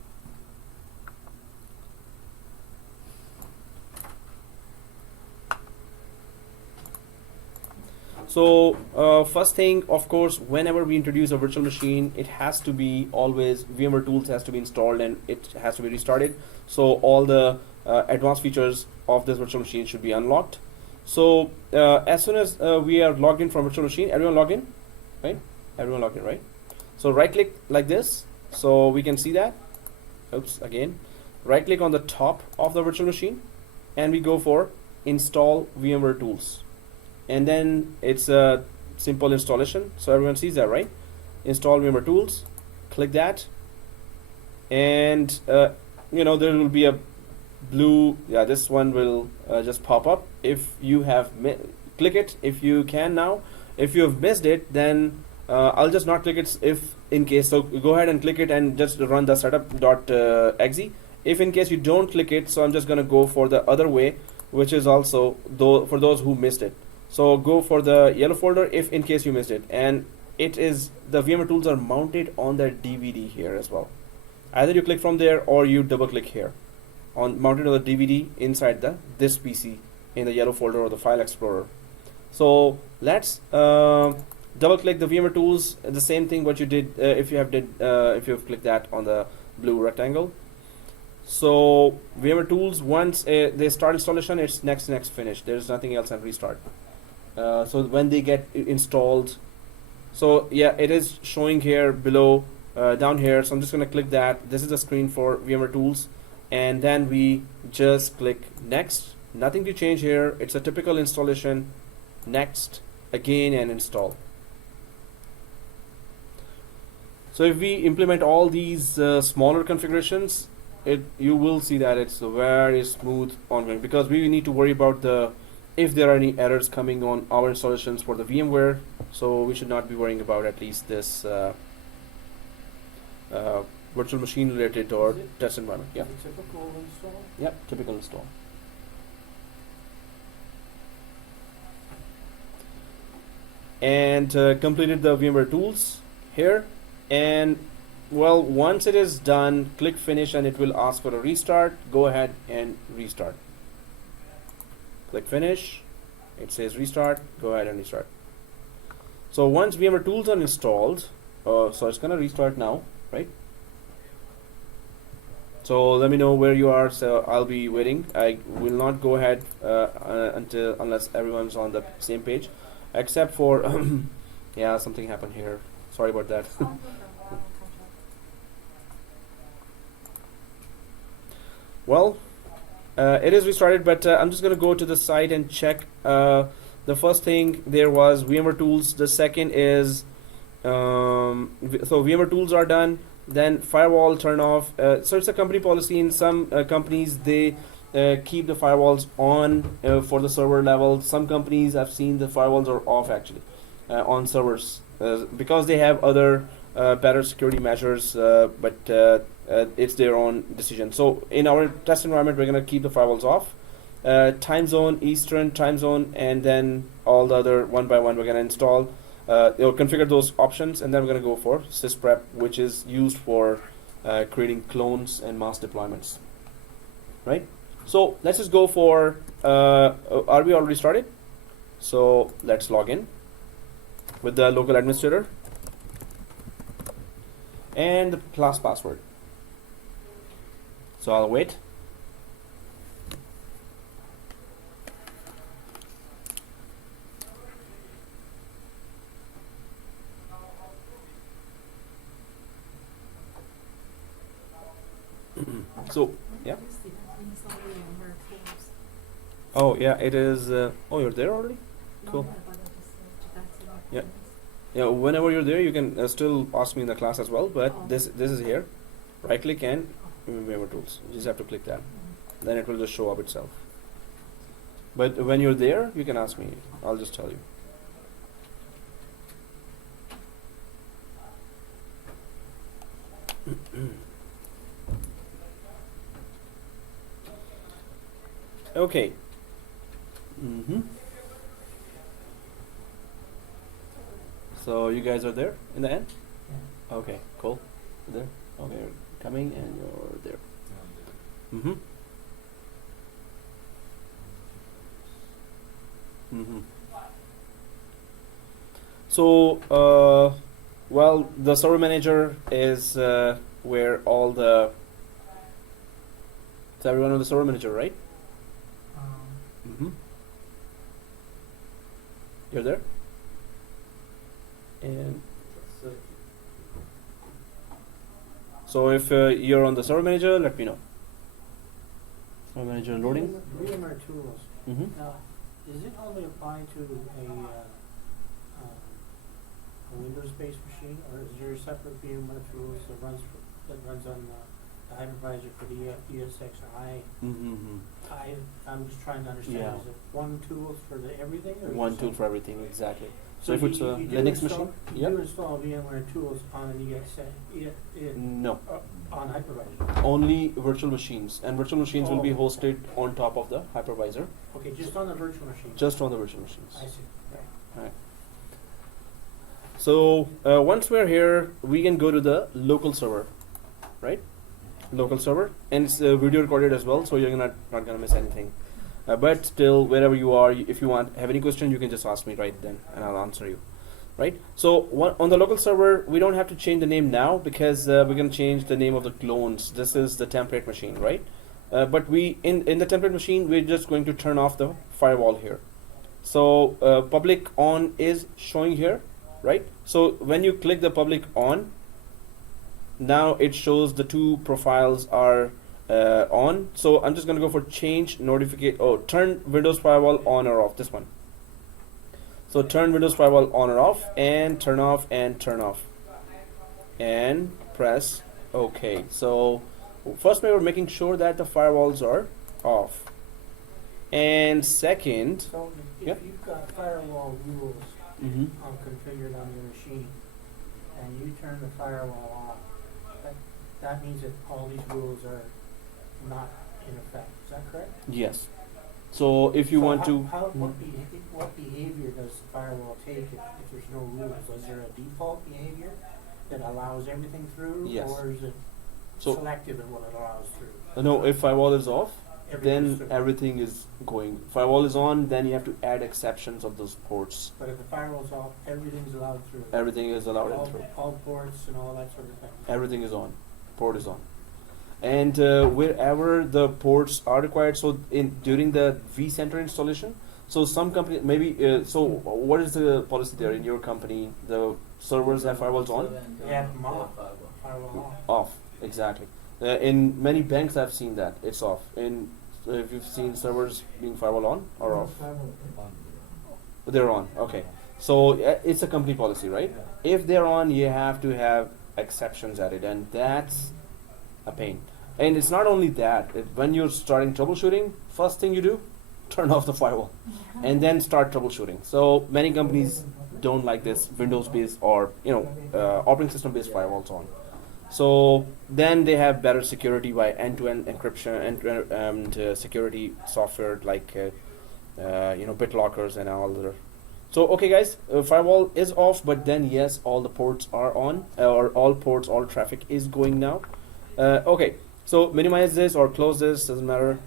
So first thing, of course, whenever we introduce a virtual machine, it has to be always VMware Tools has to be installed and it has to be restarted. So all the advanced features of this virtual machine should be unlocked. So as soon as we are logged in from virtual machine, everyone log in, right? Everyone log in, right? So right click like this, so we can see that. Oops, again. Right click on the top of the virtual machine, and we go for install VMware Tools. And then it's a simple installation, so everyone sees that, right? Install VMware Tools, click that, and you know, there will be a blue, yeah, this one will just pop up. If you have click it if you can now. If you have missed it, then I'll just not click it if in case. So go ahead and click it and just run the setup.exe. If in case you don't click it, so I'm just gonna go for the other way, which is also for those who missed it. So go for the yellow folder if in case you missed it, and it is the VMware Tools are mounted on the DVD here as well. Either you click from there or you double click here on mounted on the DVD inside this PC in the yellow folder or the file explorer. So let's double click the VMware Tools, the same thing what you did if you have clicked that on the blue rectangle. So VMware Tools, once they start installation, it's next finish. There's nothing else and restart. So when they get installed, so yeah, it is showing here below down here. So I'm just gonna click that. This is the screen for VMware Tools, and then we just click next. Nothing to change here. It's a typical installation. Next again and install. So if we implement all these smaller configurations, you will see that it's very smooth ongoing, because we need to worry about if there are any errors coming on our installations for the VMware. So we should not be worrying about at least this virtual machine related or test environment. Yeah. Typical install? Yep, typical install. And completed the VMware Tools here, and well, once it is done, click finish and it will ask for a restart. Go ahead and restart. Click finish, it says restart. Go ahead and restart. So once VMware Tools are installed, so it's gonna restart now, right? So let me know where you are, so I'll be waiting. I will not go ahead unless everyone's on the same page, except for yeah, something happened here. Sorry about that. Well, it is restarted, but I'm just going to go to the site and check. The first thing there was VMware Tools. The second is so VMware Tools are done. Then firewall turn off. So it's a company policy. In some companies, they keep the firewalls on for the server level. Some companies I've seen the firewalls are off actually on servers because they have other better security measures, but it's their own decision. So in our test environment, we're going to keep the firewalls off. Time zone, Eastern time zone, and then all the other one by one we're going to install. You'll configure those options, and then we're going to go for Sysprep, which is used for creating clones and mass deployments. Right? So let's just go for, are we already started? So let's log in with the local administrator and the class password. So I'll wait. So yeah. Oh yeah, it is. Oh, you're there already? Cool. Yeah. Yeah. Whenever you're there, you can still ask me in the class as well. But this is here. Right click and VMware Tools. You just have to click that. Then it will just show up itself. But when you're there, you can ask me. I'll just tell you. Okay. So you guys are there in the end? Yeah. Okay, cool. You're there? Okay, you're coming and you're there. So, well, the server manager is where all the. Is everyone on the server manager, right? Mm-hmm. You're there? And So, so if you're on the server manager, let me know. Server manager loading. VMware Tools. Mm-hmm. Now, does it only apply to a Windows-based machine, or is there a separate VMware Tools that runs on the hypervisor for the ESX? Mm-hmm. I'm just trying to understand. Yeah. Is it one tool for everything, or One is it tool for everything, exactly. So So if it's a you do Linux install- machine, You yep. do install VMware Tools on an ESX, No, on hypervisor. only virtual machines, and virtual machines will be Oh. hosted on top of the hypervisor, Okay, just on the virtual machine. just on the virtual machines. I see. Okay. So once we're here, we can go to the local server, right? Local server, and it's video recorded as well, so you're not gonna miss anything. But still, wherever you are, if you have any question, you can just ask me right then, and I'll answer you. Right? So on the local server, we don't have to change the name now because we're gonna change the name of the clones. This is the template machine, right? But we in the template machine, we're just going to turn off the firewall here. So public on is showing here, right? So when you click the public on, now it shows the two profiles are on. So I'm just going to go for change notification. Oh, turn Windows Firewall on or off. This one. So turn Windows Firewall on or off, and turn off and turn off, and press OK. So first we were making sure that the firewalls are off, and second, So if Yep. you've got firewall rules mm-hmm. configured on your machine, and you turn the firewall off, that means that all these rules are not in effect. Is that correct? Yes. So if you So want how- to, how- what behavior does the firewall take if there's no rules? Is there a default behavior that allows everything through? Yes. Or is it So- selective in what it allows through? no, if firewall is off, Everything's then through. everything is going. Firewall is on, then you have to add exceptions of those ports. But if the firewall's off, everything's allowed through. Everything is allowed in all, through. all ports and all that sort of thing. Everything is on. Port is on. And wherever the ports are required, so during the vCenter installation, so some company maybe so what is the policy there in your company? The servers have firewalls on, Yeah, firewall off. off, exactly. In many banks, I've seen that it's off. In if you've seen servers being firewall on or off, they're on. Okay, so it's a company policy, right? If they're on, you have to have exceptions added, and that's a pain. And it's not only that. When you're starting troubleshooting, first thing you do, turn off the firewall, and then start troubleshooting. So many companies don't like this Windows-based or operating system-based firewalls on. So then they have better security by end-to-end encryption and security software like BitLockers and all other. So okay, guys, firewall is off, but then yes, all the ports are on, or all ports, all traffic is going now. Okay, so minimize this or close this, doesn't matter.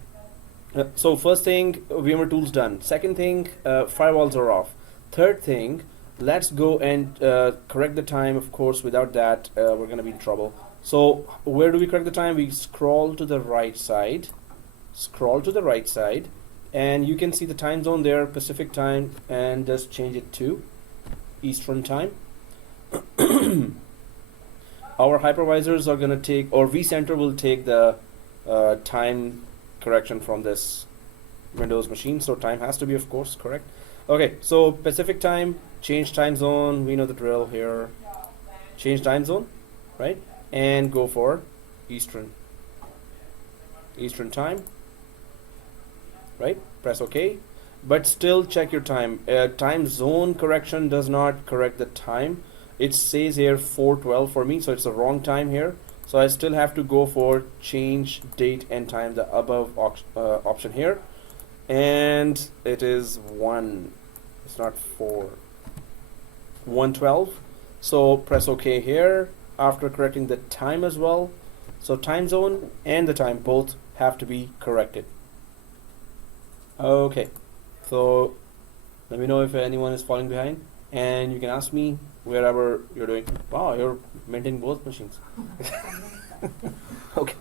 So first thing, VMware Tools done. Second thing, firewalls are off. Third thing, let's go and correct the time. Of course, without that, we're going to be in trouble. So where do we correct the time? We scroll to the right side. Scroll to the right side. And you can see the time zone there, Pacific time, and just change it to Eastern time. Our hypervisors are going to take, or vCenter will take the time correction from this Windows machine. So time has to be, of course, correct. Okay, so Pacific time, change time zone. We know the drill here. Change time zone, right? And go for Eastern time. Right? Press OK. But still check your time. Time zone correction does not correct the time. It says here 4:12 for me, so it's the wrong time here. So I still have to go for change date and time, the above option here. And it is 1. It's not 4. 1:12. So press OK here after correcting the time as well. So time zone and the time both have to be corrected. Okay, so let me know if anyone is falling behind. and you can ask me wherever you're doing. Wow, you're maintaining both machines. Okay,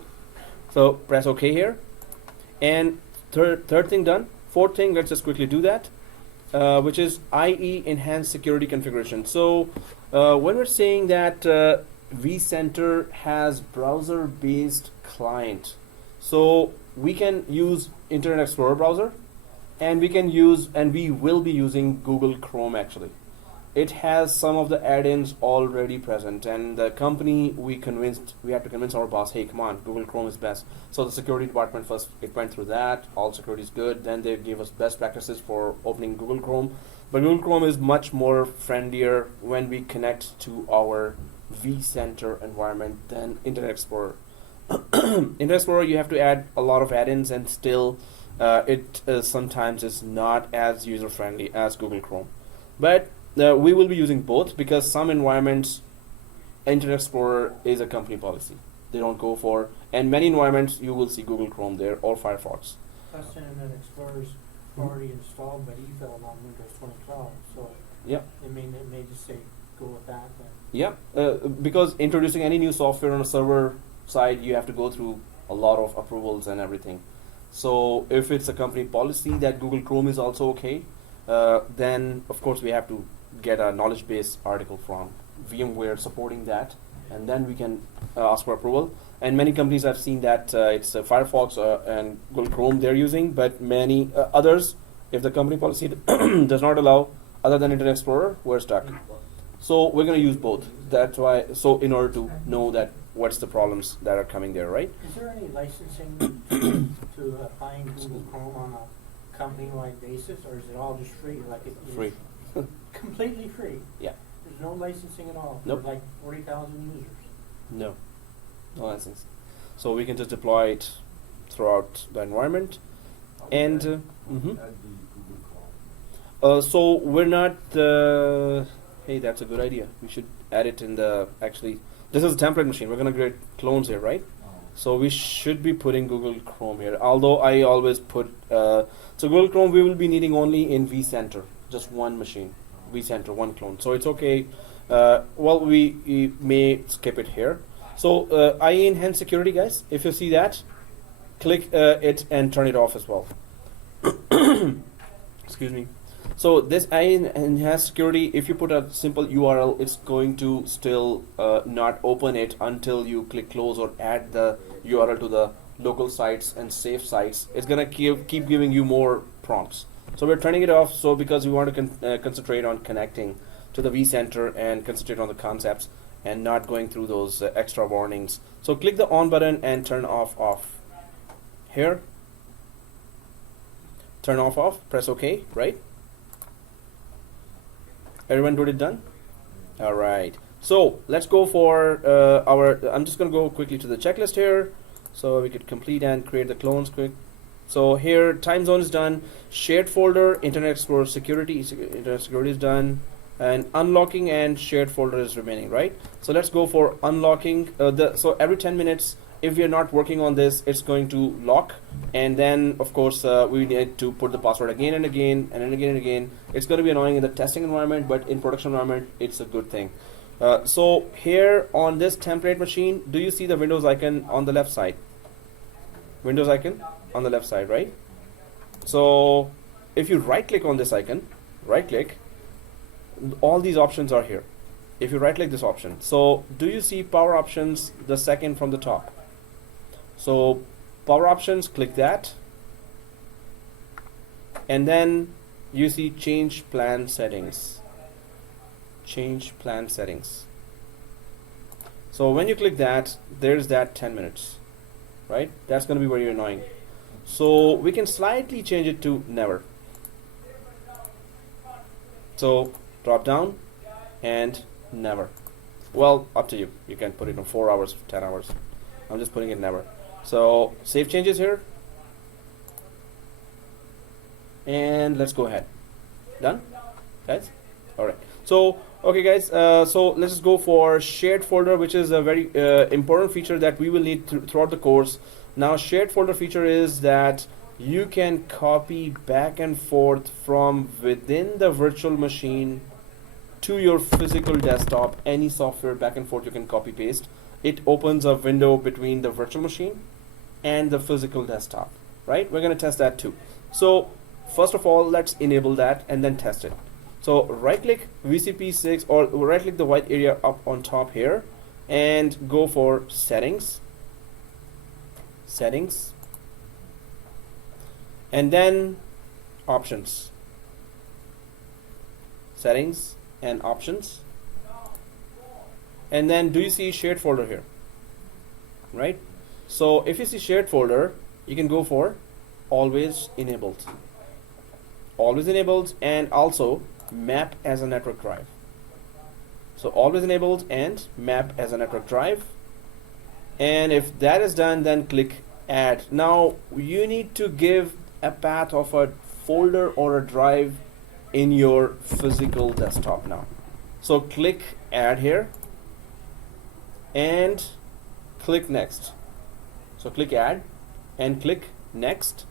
so press OK here, and third thing done. Fourth thing, let's just quickly do that, which is IE enhanced security configuration. So when we're saying that vCenter has browser-based client, so we can use Internet Explorer browser, and we will be using Google Chrome actually. It has some of the add-ins already present, and the company we had to convince our boss, hey, come on, Google Chrome is best. So the security department first, it went through that, all security is good, then they gave us best practices for opening Google Chrome. But Google Chrome is much more friendlier when we connect to our vCenter environment than Internet Explorer. Internet Explorer, you have to add a lot of add-ins, and still it sometimes is not as user-friendly as Google Chrome. But we will be using both, because some environments Internet Explorer is a company policy. They don't go for, and many environments you will see Google Chrome there or Firefox. Plus Internet Explorer's already installed by default on Windows 2012, so Yep. it may just say go with that. Then. Yeah, because introducing any new software on a server side, you have to go through a lot of approvals and everything. So if it's a company policy that Google Chrome is also okay, then of course we have to get a knowledge base article from VMware supporting that, and then we can ask for approval. And many companies I've seen that it's Firefox and Google Chrome they're using, but many others, if the company policy does not allow other than Internet Explorer, we're stuck. So we're going to use both. That's why. So in order to know that what's the problems that are coming there, right? Is there any licensing to applying Google Chrome on a company-wide basis, or is it all just free? Like it is Free. completely free. Yeah. There's no licensing at all. Nope. For like 40,000 users. No license. So we can just deploy it throughout the environment. And Add the Google Chrome. so we're not. Hey, that's a good idea. We should add it in the. Actually, this is a template machine. We're gonna create clones here, right? So we should be putting Google Chrome here. Although I always put. So Google Chrome we will be needing only in vCenter, just one machine, vCenter, one clone. So it's okay. Well, we may skip it here. So IE enhanced security, guys. If you see that, click it and turn it off as well. Excuse me. So this IE enhanced security, if you put a simple URL, it's going to still not open it until you click close or add the URL to the local sites and safe sites. It's gonna keep giving you more prompts. So we're turning it off. So because we want to concentrate on connecting to the vCenter and concentrate on the concepts and not going through those extra warnings. So click the on button and turn off here. Turn off. Press OK. Right. Everyone got it done? All right. So let's go for I'm just going to go quickly to the checklist here, so we could complete and create the clones quick. So here, time zone is done. Shared folder, Internet Explorer security, Internet security is done, and unlocking and shared folder is remaining, right? So let's go for unlocking. So every 10 minutes, if we are not working on this, it's going to lock, and then of course we need to put the password again and again and then again and again. It's going to be annoying in the testing environment, but in production environment, it's a good thing. So here on this template machine, do you see the Windows icon on the left side? Windows icon on the left side, right? So if you right click on this icon, right click, all these options are here. If you right click this option, so do you see power options, the second from the top? So power options, click that, and then you see change plan settings. Change plan settings. So when you click that, there's that 10 minutes, right? That's going to be very annoying. So we can slightly change it to never. So drop down and never. Well, up to you. You can put it in 4 hours, 10 hours. I'm just putting it never. So save changes here. And let's go ahead. Done? Guys? Alright. So, okay guys, so let's just go for shared folder, which is a very important feature that we will need throughout the course. Now, shared folder feature is that you can copy back and forth from within the virtual machine to your physical desktop, any software back and forth you can copy paste. It opens a window between the virtual machine and the physical desktop, right? We're going to test that too. So first of all, let's enable that and then test it. So right click VCP6 or right click the white area up on top here and go for settings, and then options, settings and options. And then do you see shared folder here, right? So if you see shared folder, you can go for always enabled, and also map as a network drive. So always enabled and map as a network drive. And if that is done, then click add. Now you need to give a path of a folder or a drive in your physical desktop now. So click add here and click next. So click add and click next.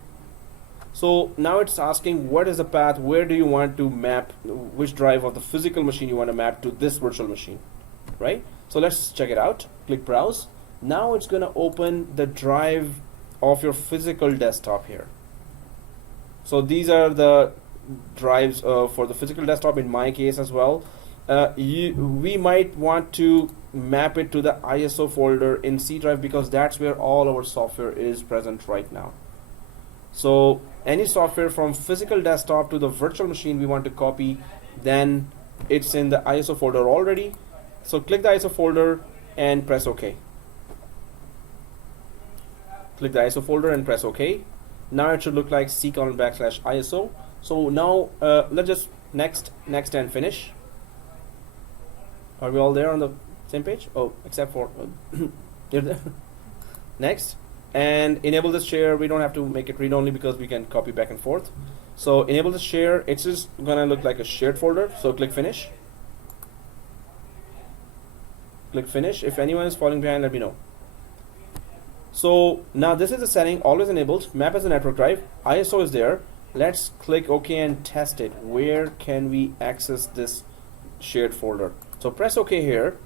So now it's asking what is the path, where do you want to map, which drive of the physical machine you want to map to this virtual machine, right? So let's check it out. Click browse. Now it's going to open the drive of your physical desktop here. So these are the drives for the physical desktop in my case as well. We might want to map it to the ISO folder in C drive because that's where all our software is present right now. So any software from physical desktop to the virtual machine we want to copy, then it's in the ISO folder already. So click the ISO folder and press OK. Click the ISO folder and press OK. Now it should look like C:\ISO. So now let's just next and finish. Are we all there on the same page? Oh, except for you're there. Next, and enable this share. We don't have to make it read only because we can copy back and forth. So enable the share. It's just gonna look like a shared folder. So click finish. Click finish. If anyone is falling behind, let me know. So now this is the setting, always enabled, map as a network drive, ISO is there. Let's click OK and test it. Where can we access this shared folder? So press OK here.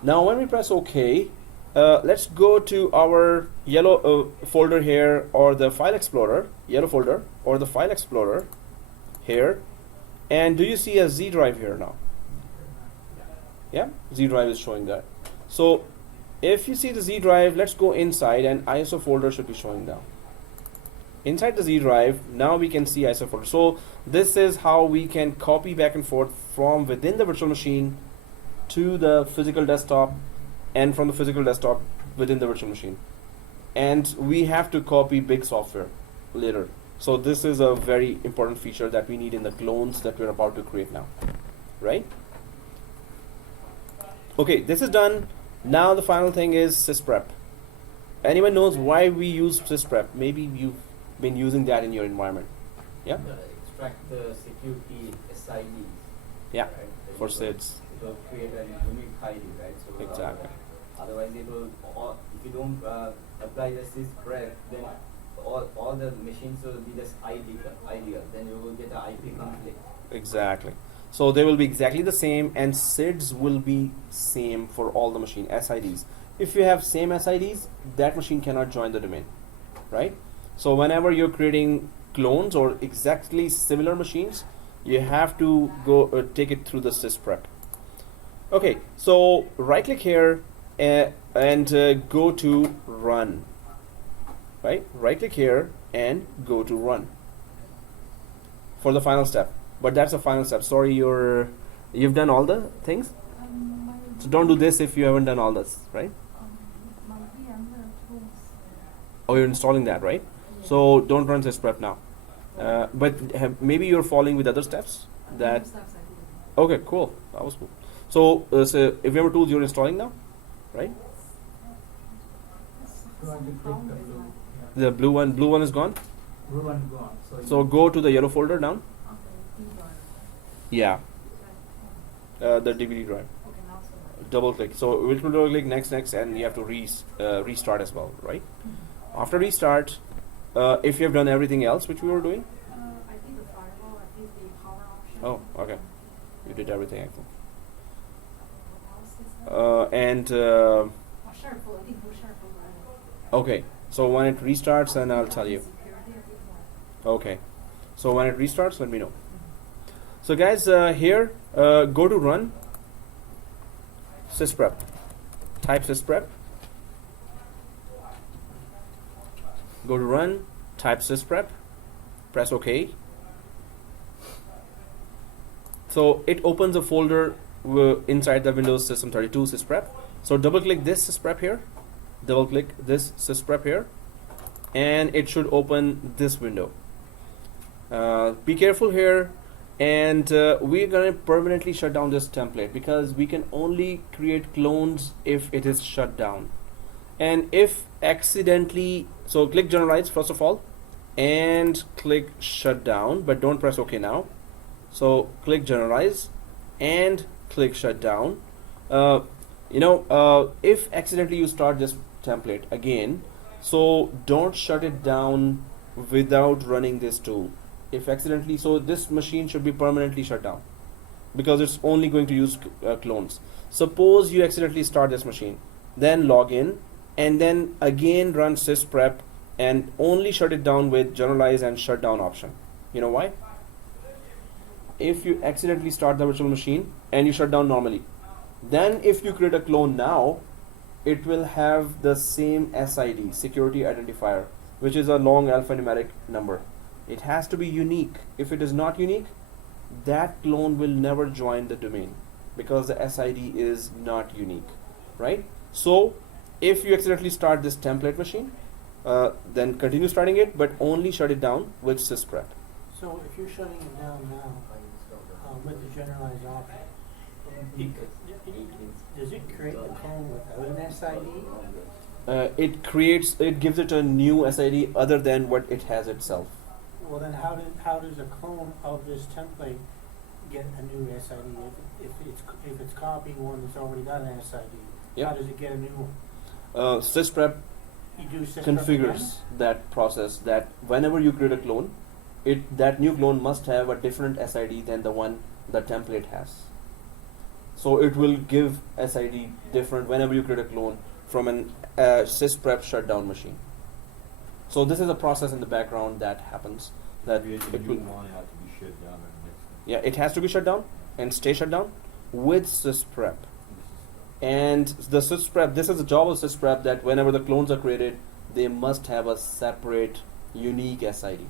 Now when we press OK, let's go to our yellow folder here, or the file explorer, yellow folder, or the file explorer here. And do you see a Z drive here now? Yeah, Z drive is showing that. So if you see the Z drive, let's go inside and ISO folder should be showing now. Inside the Z drive, now we can see ISO folder. So this is how we can copy back and forth from within the virtual machine to the physical desktop, and from the physical desktop within the virtual machine. And we have to copy big software later. So this is a very important feature that we need in the clones that we're about to create now, right? Okay, this is done. Now the final thing is Sysprep. Anyone knows why we use Sysprep? Maybe you've been using that in your environment. Yeah? Extract the security SIDs. Yeah, right? for It will- SIDs. It will create a unique ID, right? So Exactly. Otherwise, it will. If you don't apply the Sysprep, then all the machines will be just ideal. Then you will get an IP conflict. Exactly. So they will be exactly the same, and SIDs will be same for all the machine SIDs. If you have same SIDs, that machine cannot join the domain, right? So whenever you're creating clones or exactly similar machines, you have to go take it through the Sysprep. Okay, so right click here and go to run. Right click here and go to run for the final step. But that's the final step. Sorry, you've done all the things. So don't do this if you haven't done all this, right? My Vmware Tools. Oh, you're installing that, right? So don't run Sysprep now. But maybe you're following with other steps. That Steps I did. okay, cool. That was cool. So if Vmware Tools you're installing now, right? You want to click the blue. The blue one is gone. Blue one gone. So go to the yellow folder down. Okay, D drive. Yeah, Okay, the DVD drive. now so. Double click. So which will double click next, and you have to restart as well, right? After restart, if you have done everything else which we were doing. I did the firewall, I did the power option. Oh, okay. You did everything, I think. What else is there? And Oh, share folder. I think no share folder. okay, so when it restarts, then I'll tell you. Security, I think no. Okay, so when it restarts, let me know. So guys, here, go to run Sysprep. Type Sysprep. Go to run, type Sysprep, press OK. So it opens a folder inside the Windows System 32 Sysprep. So double click this Sysprep here, double click this Sysprep here, and it should open this window. Be careful here, and we're gonna permanently shut down this template because we can only create clones if it is shut down. And if accidentally, so click generalize first of all and click shut down, but don't press OK now. So click generalize and click shut down. If accidentally you start this template again, so don't shut it down without running this tool. If accidentally, so this machine should be permanently shut down because it's only going to use clones. Suppose you accidentally start this machine, then log in, and then again run Sysprep and only shut it down with generalize and shut down option. You know why? If you accidentally start the virtual machine and you shut down normally, then if you create a clone now, it will have the same SID, security identifier, which is a long alphanumeric number. It has to be unique. If it is not unique, that clone will never join the domain because the SID is not unique, right? So if you accidentally start this template machine, then continue starting it, but only shut it down with Sysprep. So if you're shutting it down now, with the generalized option, does it create the clone without an SID? It gives it a new SID other than what it has itself. Well, then how does a clone of this template get a new SID if it's copying one that's already got an SID? Yep. How does it get a new one? Sysprep You do Sysprep configures again? that process that whenever you create a clone, that new clone must have a different SID than the one the template has. So it will give SID different whenever you create a clone from an Sysprep shutdown machine. So this is a process in the background that happens. That The it new will, one had to be shut down and next one. yeah, it has to be shut down and stay shut down with Sysprep. And the Sysprep, this is the job of Sysprep, that whenever the clones are created, they must have a separate, unique SID.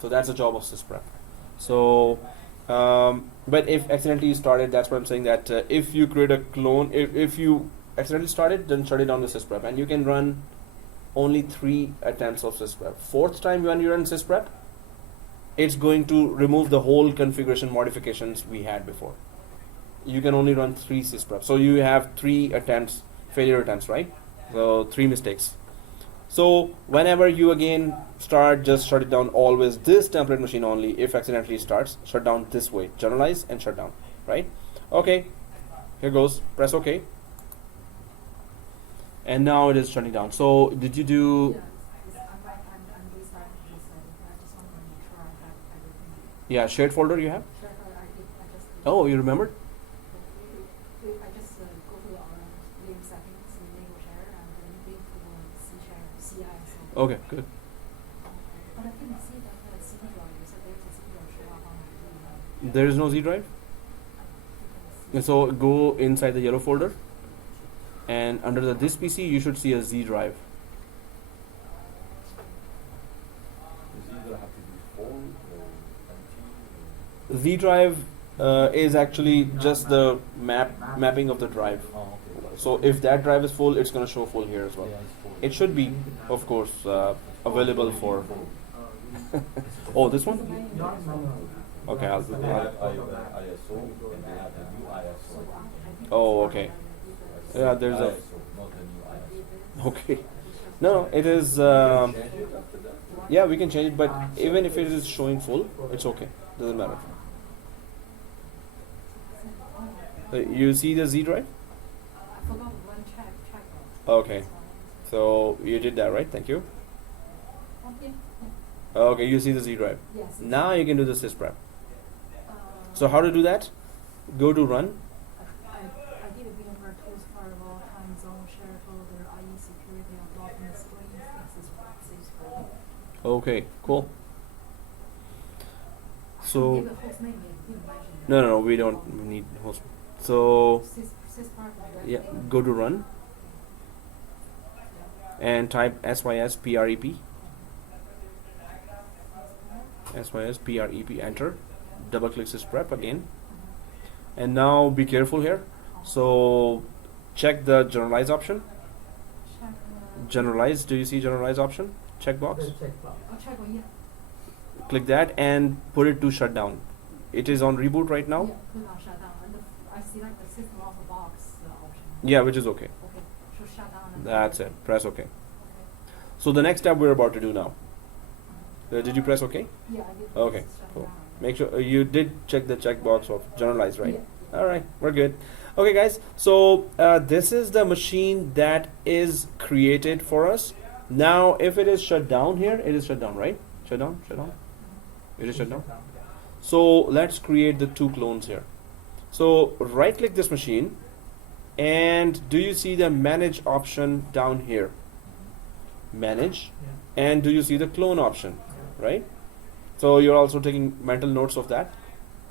So that's the job of Sysprep. So, but if accidentally you started, that's what I'm saying, that if you create a clone, if you accidentally started, then shut it down with Sysprep. And you can run only 3 attempts of Sysprep. 4th time when you run Sysprep, it's going to remove the whole configuration modifications we had before. You can only run 3 Sysprep. So you have 3 attempts, failure attempts, right? So 3 mistakes. So whenever you again start, just shut it down always this template machine only. If accidentally starts, shut down this way, generalize and shut down, right? Okay, here goes, press OK. And now it is shutting down. So did you do, I'm restarting this. I just want to make sure I have everything. yeah, shared folder you have? Sure, I just. Oh, you remembered? I just go to our Vim settings, enable share, and then Vim to C share, CI. So. Okay, good. But I couldn't see that the CD drive. You said there's a CD drive show up on my Vim. There is no Z drive? And so go inside the yellow folder, and under the this PC you should see a Z drive. Does either have to be full or empty? Z drive is actually just the mapping of the drive. Or? Oh, okay. So if that drive is full, it's going to show full here as well. Yeah, it's full. It should be, of course, available for. Oh, this one? Okay, I'll. They have ISO and they have the new ISO. Oh, okay. Yeah, there's a. ISO, not the new ISO. Okay. No, it is. Change it after that? Yeah, we can change it, but even if it is showing full, it's okay. Doesn't matter. You see the Z drive? I forgot one check. Okay. So you did that, right? Thank you. Okay. Okay, you see the Z drive. Yes. Now you can do the Sysprep. So how to do that? go to run. I did a Vmware Tools firewall, time zone, share folder, IE security, and blocking screens, Sysprep. Okay, cool. Give So the host name, you didn't mention that. no, we don't need host. So Sysprep is yeah, directly. go to run and type sysprep. Sysprep, enter. Double click Sysprep again. And now be careful here. So check the generalize option. Check, Generalize, do you see generalize option? Checkbox. The checkbox. check one, yeah. Click that and put it to shutdown. It is on reboot right now. Yeah, put on shutdown, and I select the system off the box option. Yeah, which is okay. Okay, so shutdown. And That's it. Press OK. Okay. So the next step we're about to do now. Did you press OK? Yeah, I did. Okay, Shut cool. down. Make sure you did check the checkbox of generalize, right? Yeah. All right, we're good. Okay, guys. So this is the machine that is created for us. Now, if it is shut down here, it is shut down, right? Shut down, shut down. It is shut down. So let's create the two clones here. So right click this machine, and do you see the manage option down here? Manage, Yeah. and do you see the clone option, right? So you're also taking mental notes of that.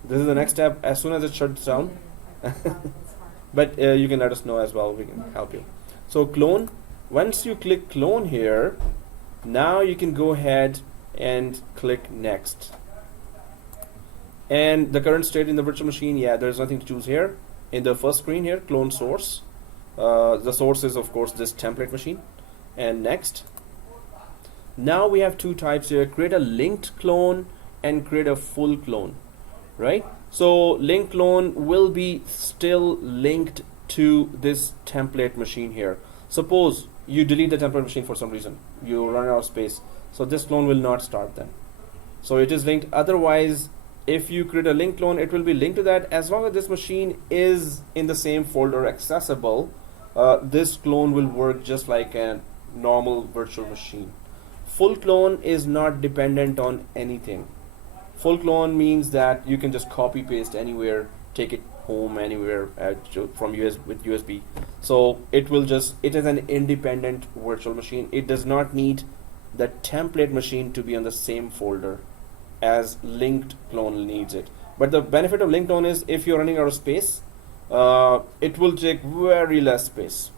This is the next step. As soon as it shuts down, Yeah, it's hard. but you can let us know as well. We can help you. So clone. Once you click clone here, now you can go ahead and click next. And the current state in the virtual machine, yeah, there's nothing to choose here. In the first screen here, clone source. The source is of course this template machine. And next. Now we have two types here: create a linked clone and create a full clone, right? So linked clone will be still linked to this template machine here. Suppose you delete the template machine for some reason, you run out of space, so this clone will not start then. So it is linked. Otherwise, if you create a linked clone, it will be linked to that. As long as this machine is in the same folder accessible, this clone will work just like a normal virtual machine. Full clone is not dependent on anything. Full clone means that you can just copy paste anywhere, take it home anywhere from with USB. So it is an independent virtual machine. It does not need the template machine to be on the same folder as linked clone needs it. But the benefit of linked clone is if you're running out of space, it will take very less space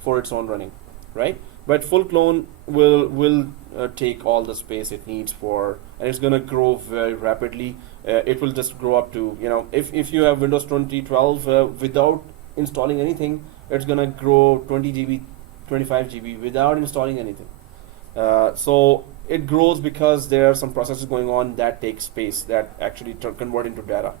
for its own running, right? But full clone will take all the space it needs for, and it's gonna grow very rapidly. It will just grow up to, if you have Windows 2012 without installing anything, it's gonna grow 20 GB, 25 GB without installing anything. So it grows because there are some processes going on that take space, that actually convert into data.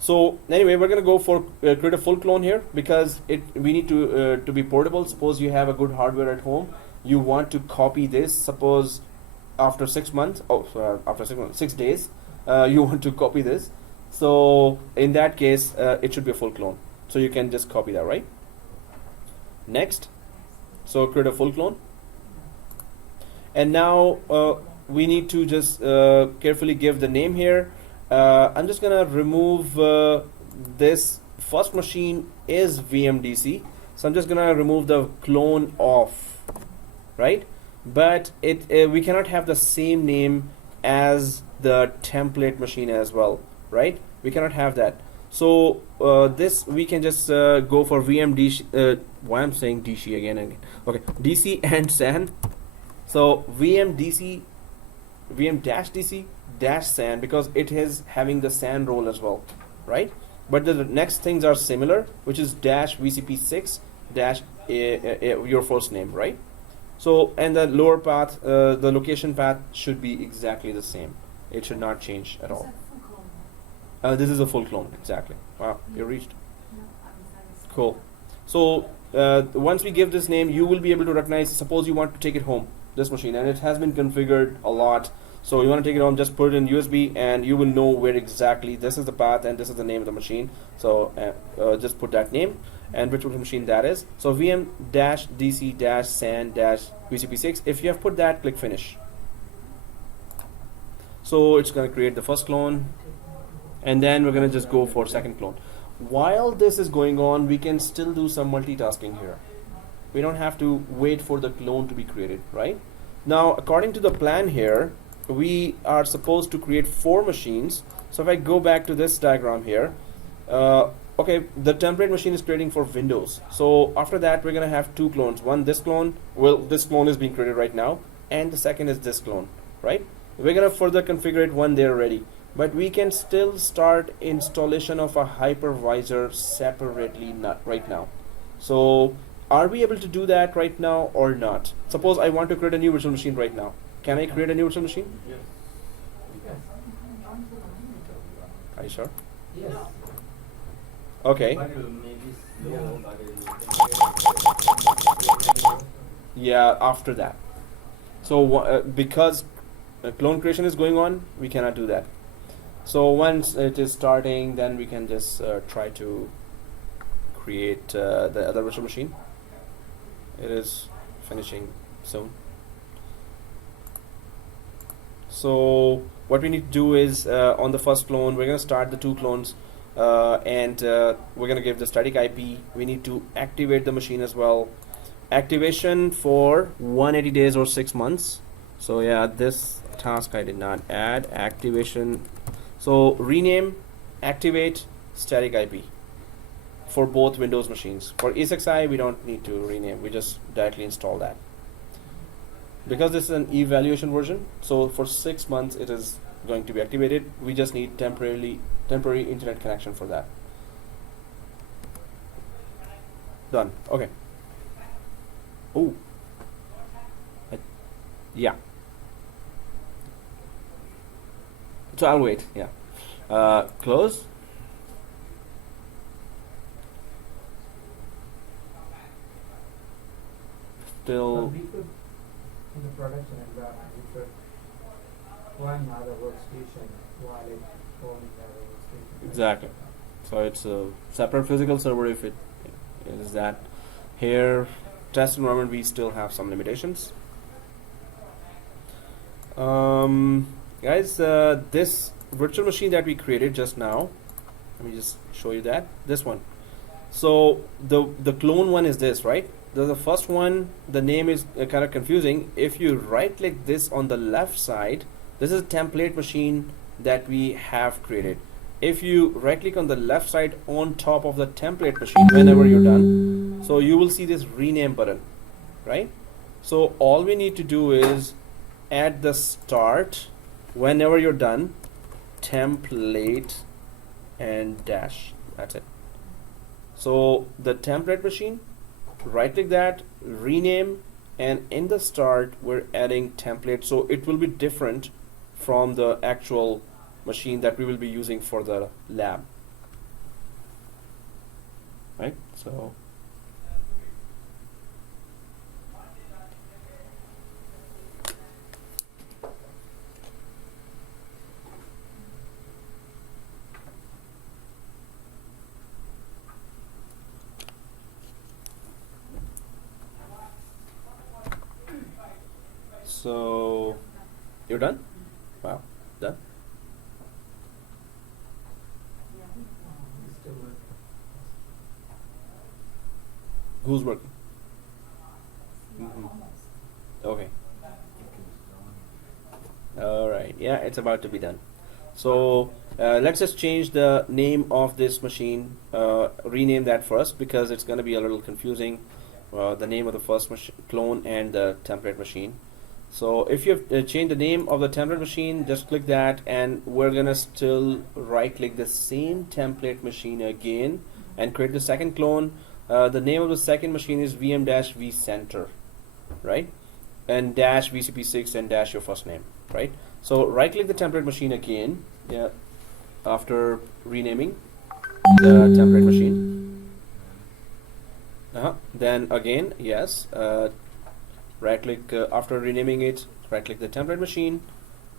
So anyway, we're gonna go for create a full clone here because we need to be portable. Suppose you have a good hardware at home, you want to copy this. Suppose after 6 months, after 6 days, you want to copy this. So in that case, it should be a full clone. So you can just copy that, right? Next, so create a full clone. And now we need to just carefully give the name here. I'm just gonna remove this first machine is VMDC, so I'm just gonna remove the clone off, right? But we cannot have the same name as the template machine as well, right? We cannot have that. So this we can just go for VMDC. Why I'm saying DC again? Okay, DC and SAN. So VMDC, VM-DC -SAN, because it is having the SAN role as well, right? But the next things are similar, which is -VCP6 your first name, right? So, and the lower path, the location path should be exactly the same. It should not change at Is all. that full clone? This is a full clone, exactly. Wow, you reached. No, that is Cool. So once we give this name, you will be able to recognize. Suppose you want to take it home, this machine, and it has been configured a lot. So you want to take it home, just put it in USB, and you will know where exactly this is the path and this is the name of the machine. So just put that name and which machine that is. So VM-DC-SAN-VCP6. If you have put that, click finish. So it's going to create the first clone, and then we're gonna just go for second clone. While this is going on, we can still do some multitasking here. We don't have to wait for the clone to be created, right? Now, according to the plan here, we are supposed to create 4 machines. So if I go back to this diagram here, okay, the template machine is creating for Windows. So after that, we're gonna have 2 clones. One, this clone, well, this clone is being created right now, and the second is this clone, right? We're gonna further configure it when they're ready. But we can still start installation of a hypervisor separately right now. So are we able to do that right now or not? Suppose I want to create a new virtual machine right now. Can I create a new virtual machine? Yes. Yes. Are you sure? Yes. Okay. But it may be slow, but it Yeah, after that. So because clone creation is going on, we cannot do that. So once it is starting, then we can just try to create the other virtual machine. It is finishing soon. So what we need to do is on the first clone, we're going to start the 2 clones and we're going to give the static IP. We need to activate the machine as well. Activation for 180 days or 6 months. So yeah, this task I did not add. Activation. So rename, activate, static IP for both Windows machines. For ESXi, we don't need to rename. We just directly install that. Because this is an evaluation version, so for 6 months it is going to be activated. We just need temporary internet connection for that. Done. Okay. Oh. Yeah. So I'll wait. Yeah. Close. Still. We could, in the production environment, we could run other workstation while it owning the other workstation. Exactly. So it's a separate physical server if it is that. Here, test environment, we still have some limitations. Guys, this virtual machine that we created just now, let me just show you that. This one. So the clone one is this, right? The first one, the name is kind of confusing. If you right click this on the left side, this is a template machine that we have created. If you right click on the left side on top of the template machine whenever you're done, so you will see this rename button, right? So all we need to do is at the start, whenever you're done, template and dash. That's it. So the template machine, right click that, rename, and in the start we're adding template, so it will be different from the actual machine that we will be using for the lab, right? So you're done? Wow, done. Still working. Who's working? Okay. All right. Yeah, it's about to be done. So let's just change the name of this machine. Rename that first because it's going to be a little confusing. The name of the first clone and the template machine. So if you have changed the name of the template machine, just click that, and we're gonna still right click the same template machine again and create the second clone. The name of the second machine is VM-vCenter, right? And dash VCP6 and dash your first name, right? So right click the template machine again, yeah, after renaming the template machine. Then again, yes, right click after renaming it, right click the template machine,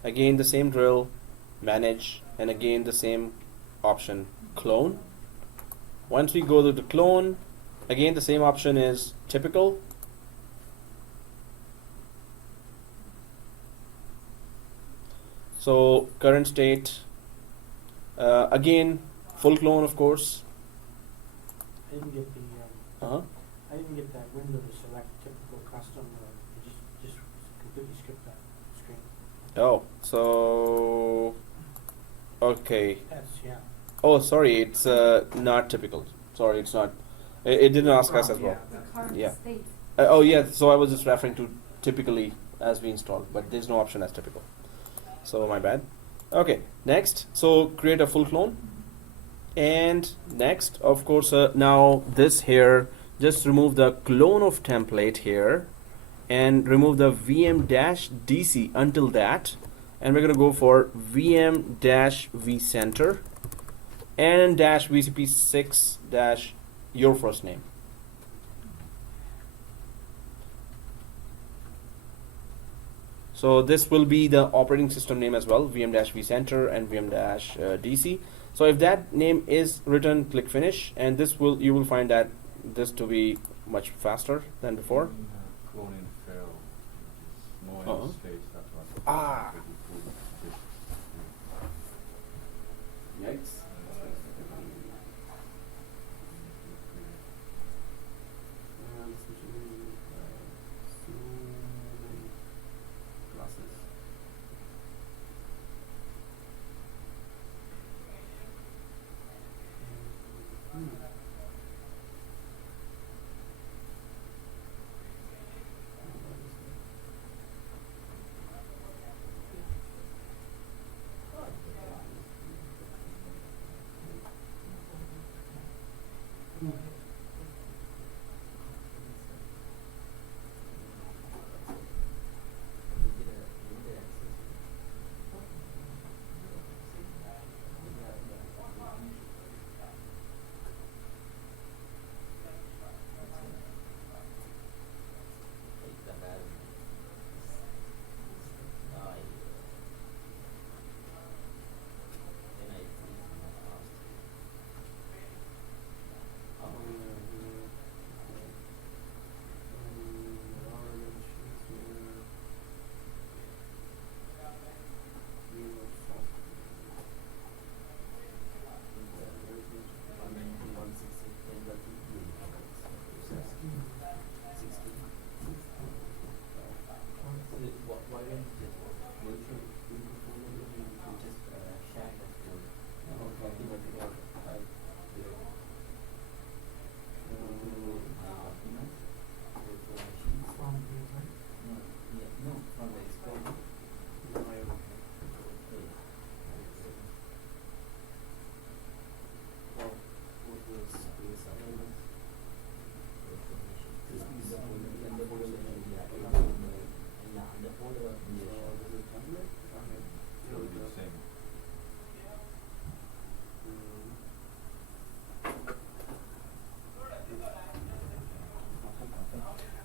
again the same drill, manage, and again the same option, clone. Once we go to the clone, again the same option is typical. So current state, Again, full clone, of course. I didn't get the, Uh-huh. I didn't get that window to select typical custom, I just completely skipped that screen. Oh, so okay. That's, yeah. Oh, sorry, it's not typical. Sorry, it's not. It didn't ask us as well. The current Yeah. state. Oh yeah, so I was just referring to typically as we installed, but there's no option as typical. So my bad. Okay, next. So create a full clone. And next, of course, now this here, just remove the clone of template here and remove the VM-DC until that. And we're going to go for VM-vCenter and dash VCP6 dash your first name. So this will be the operating system name as well, VM-vCenter and VM-DC. So if that name is written, click finish, and this will, you will find that this to be much faster than before. Cloning fail, no Uh-huh. end space, that's why. Ah. Yikes.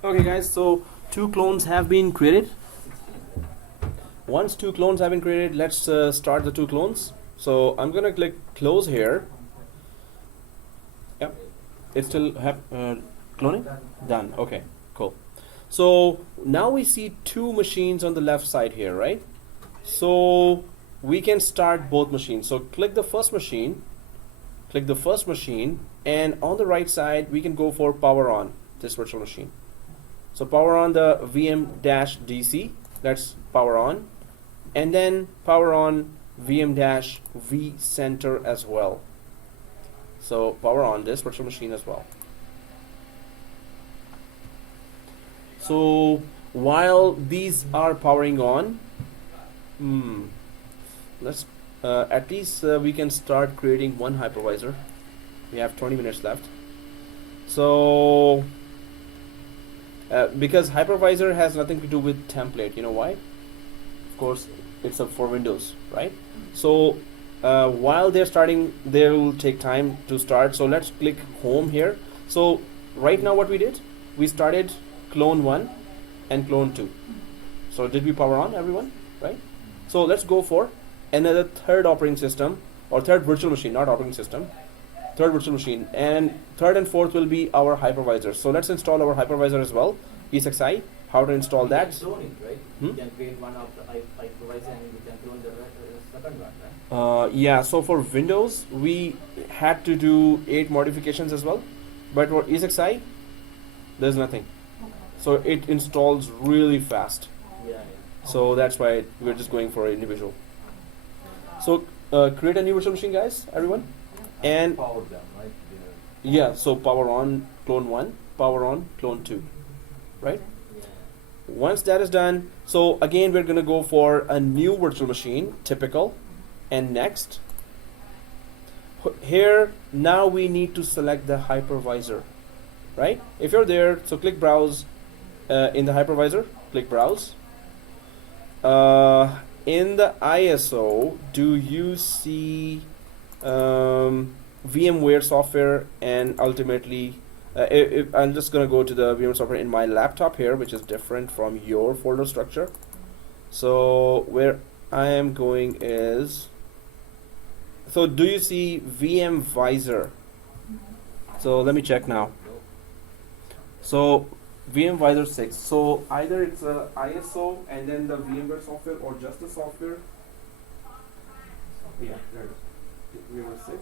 Okay guys, so 2 clones have been created. Once 2 clones have been created, let's start the 2 clones. So I'm gonna click close here. Yep, it's still cloning? Done. Okay, cool. So now we see 2 machines on the left side here, right? So we can start both machines. So click the first machine, and on the right side we can go for power on this virtual machine. So power on the VM-DC, that's power on, and then power on VM-vCenter as well. So power on this virtual machine as well. So while these are powering on, let's at least we can start creating one hypervisor. We have 20 minutes left. So because hypervisor has nothing to do with template, you know why? Of course, it's up for Windows, right? So while they're starting, they will take time to start. So let's click home here. So right now what we did, we started clone 1 and clone 2. So did we power on, everyone, right? So let's go for another third operating system, or third virtual machine, not operating system, third virtual machine, and third and fourth will be our hypervisor. So let's install our hypervisor as well. ESXi how to install You that. can clone it, right? Hmm? You can create one of the hypervisor and you can clone the second one, right? Yeah, so for Windows, we had to do 8 modifications as well, but for ESXi, there's nothing. Okay. So it installs really fast. Yeah, So that's why we're just going for individual. So create a new virtual machine, guys, everyone. And Power them, right? yeah, so power on, clone 1, power on, clone 2, right? yeah. Once that is done, so again, we're going to go for a new virtual machine, typical, and next. Here, now we need to select the hypervisor, right? If you're there, so click browse in the hypervisor, click browse. In the ISO, do you see VMware software and ultimately I'm just going to go to the VMware software in my laptop here, which is different from your folder structure. So where I am going is, so do you see Vmvisor? So let me check now. So Vmvisor 6. So either it's a ISO and then the VMware software or just the software. Yeah, there it is. VMware 6.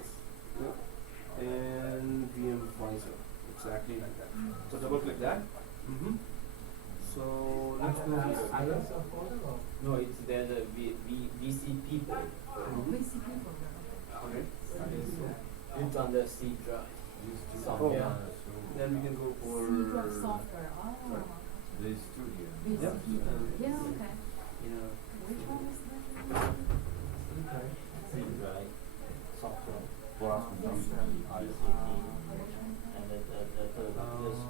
Yeah. And Vmvisor. Exactly like that. So double click that. So let's go That's here. ISO folder or? No, it's there's a VCP port. VCP program. Okay. It's on the C drive. These two Software. are Then we can go for Sysprep software. Right. these two here. Yep. Yeah, okay. Yeah. Which one is that? Okay. C drive. Software. For us, we use the ISO. And the third one just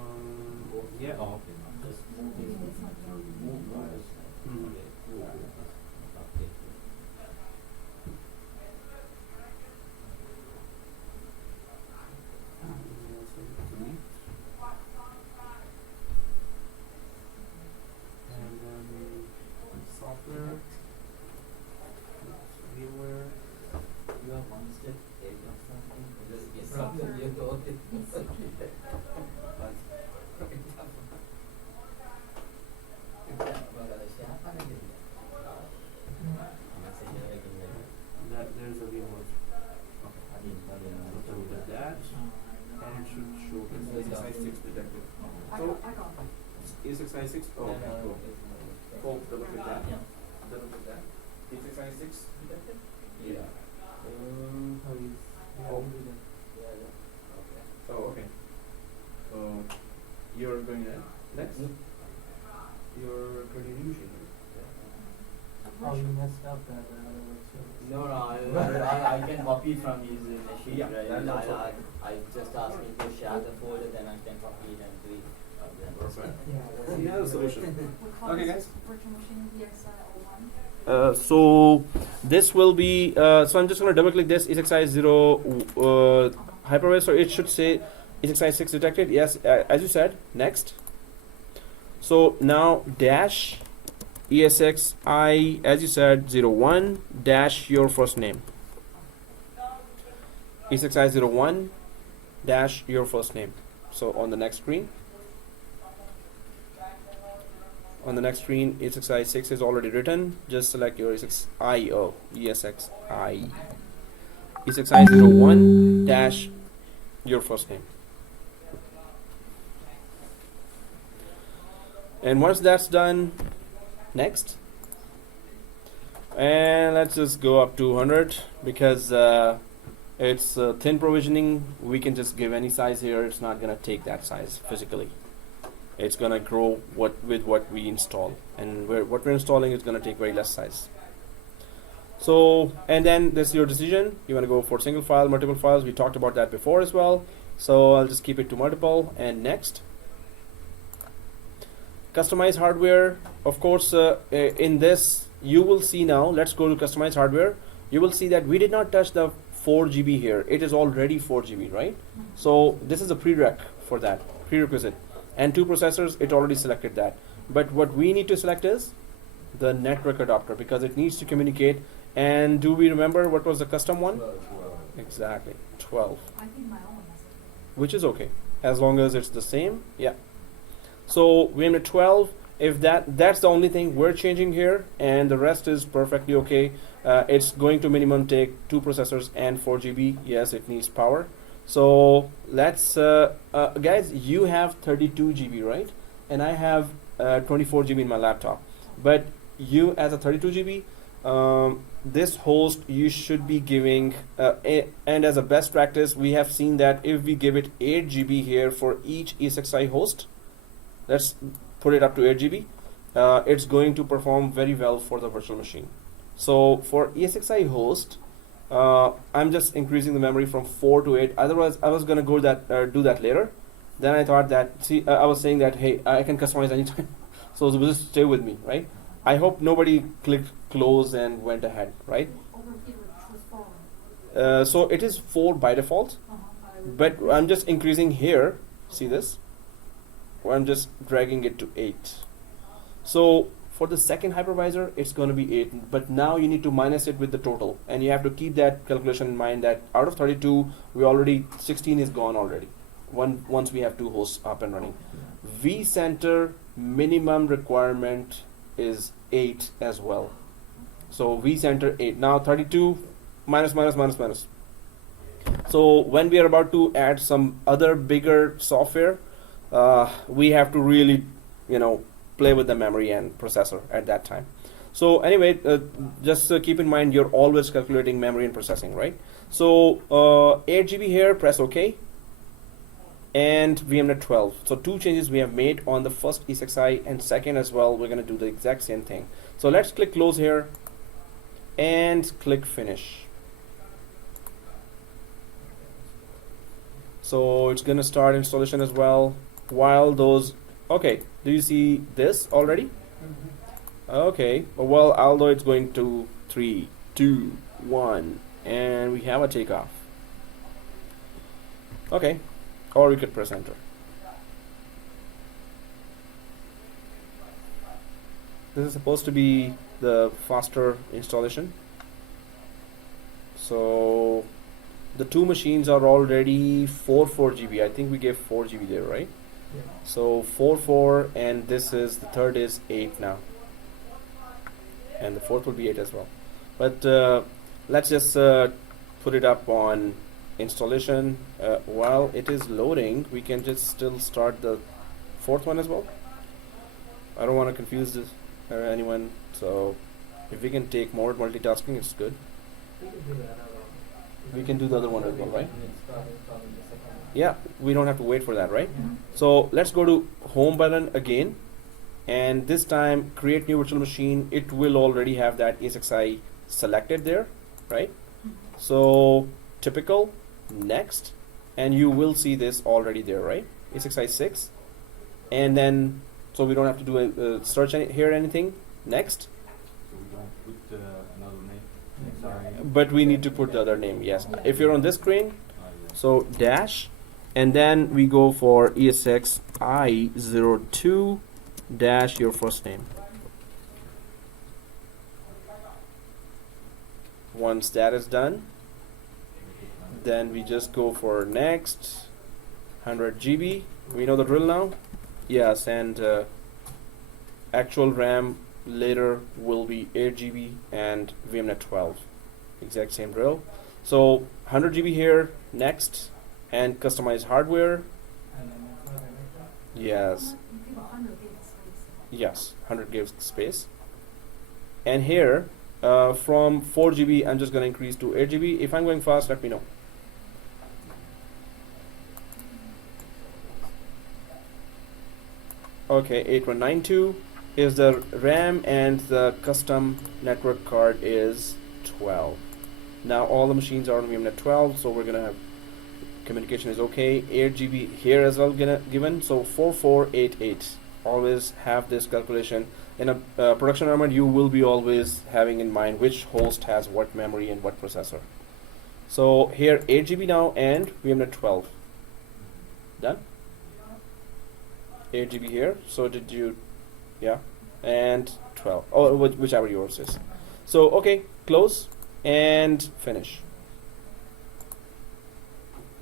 Yeah. Oh, okay. just move this move this. Mhm. Okay, cool. Okay. And then software, VMware. You have one step ahead or something? Just get something you go with. That there's a VMware. Double click that, and it should show ESXi6 detected. I So got it. ESXi6. Oh, okay, cool. Cool. Double click that. Double click that. ESXi6 detected. Yeah. Oh. Oh, okay. So you're going there next. You're creating a new machine. Oh, you messed up that other workstation. No, I can copy from his machine, Yeah, right? that's also I just ask him to share the folder, then I can copy it and do it from there. Perfect. Yeah, that's He has a solution. We call Okay, this guys. virtual machine DXI01. So this will be, so I'm just going to double click this ESXi0 hypervisor. So it should say ESXi6 detected. Yes, as you said, next. So now dash ESXi, as you said, 01 dash your first name. ESXi01 dash your first name. So on the next screen. On the next screen, ESXi6 is already written. Just select your ESXi. ESXi01 dash your first name. And once that's done, next. And let's just go up to 100 because it's thin provisioning. We can just give any size here. It's not going to take that size physically. It's gonna grow with what we install, and what we're installing is gonna take very less size. So, and then this is your decision. You wanna go for single file, multiple files. We talked about that before as well. So I'll just keep it to multiple. And next, customize hardware. Of course, in this you will see now. Let's go to customize hardware. You will see that we did not touch the 4 GB here. It is already 4 GB, right? So this is a prereq for that, prerequisite. And 2 processors, it already selected that. But what we need to select is the network adapter because it needs to communicate. And do we remember what was the custom one? 12. Exactly, 12, I think my own has it. which is okay as long as it's the same. Yeah. So VMware 12 if that's the only thing we're changing here, and the rest is perfectly okay. It's going to minimum take 2 processors and 4 GB. Yes, it needs power. So let's guys, you have 32 GB, right? And I have 24 GB in my laptop. But you, as a 32 GB, this host you should be giving, and as a best practice, we have seen that if we give it 8 GB here for each ESXi host, let's put it up to 8 GB, it's going to perform very well for the virtual machine. So for ESXi host, I'm just increasing the memory from 4 to 8. Otherwise, I was gonna go do that later. Then I thought that, I was saying that, hey, I can customize anytime. So just stay with me, right? I hope nobody clicked close and went ahead, right? Over here it was 4. So it is 4 by default, but I'm just increasing here. See this? I'm just dragging it to 8. So for the second hypervisor, it's going to be 8, but now you need to minus it with the total, and you have to keep that calculation in mind that out of 32, 16 is gone already. Once we have 2 hosts up and running. vCenter minimum requirement is 8 as well. So vCenter 8. Now 32 minus. So when we are about to add some other bigger software, we have to really, play with the memory and processor at that time. So anyway, just keep in mind you're always calculating memory and processing, right? So 8 GB here, press OK. And VMware 12. So 2 changes we have made on the first ESXi, and second as well, we're going to do the exact same thing. So let's click close here and click finish. So it's going to start installation as well. While those, okay, do you see this already? Okay, well, although it's going to 3, 2, 1, and we have a takeoff. Okay. Or we could press enter. This is supposed to be the faster installation. So the 2 machines are already 4 GB. I think we gave 4 GB there, right? Yeah. So 4, and this is, the third is 8 now. And the fourth will be 8 as well. But let's just put it up on installation. While it is loading, we can just still start the 4th one as well. I don't want to confuse this anyone, so if we can take more multitasking, it's good. We can do that. We can do the other one as well, right? Start installing the second one. Yeah, we don't have to wait for that, right? Yeah. So let's go to home button again, and this time create new virtual machine. It will already have that ESXi selected there, right? So typical, next, and you will see this already there, right? ESXi 6, and then so we don't have to do a search here anything. Next, So we don't put another name. Sorry. but we need to put the other name. Yes, if you're on this screen, Yeah. so dash, and then we go for ESXi02 dash your first name. Once that is done, then we just go for next, 100 GB. We know the drill now. Yes, and actual RAM later will be 8 GB and VMware 12. Exact same drill. So 100 GB here, next, and customize hardware. And then network and network. Yes, You give 100 gig space. yes, 100 gigs space. And here, from 4 GB, I'm just going to increase to 8 GB. If I'm going fast, let me know. Okay, 8192 is the RAM, and the custom network card is 12. Now all the machines are on VMware 12, so we're gonna have communication is okay. 8 GB here as well given, so 4488. Always have this calculation. In a production environment, you will be always having in mind which host has what memory and what processor. So here 8 GB now, and VMware 12. Done? 8 GB here, so did you, yeah, and 12, or whichever yours is. So okay, close and finish.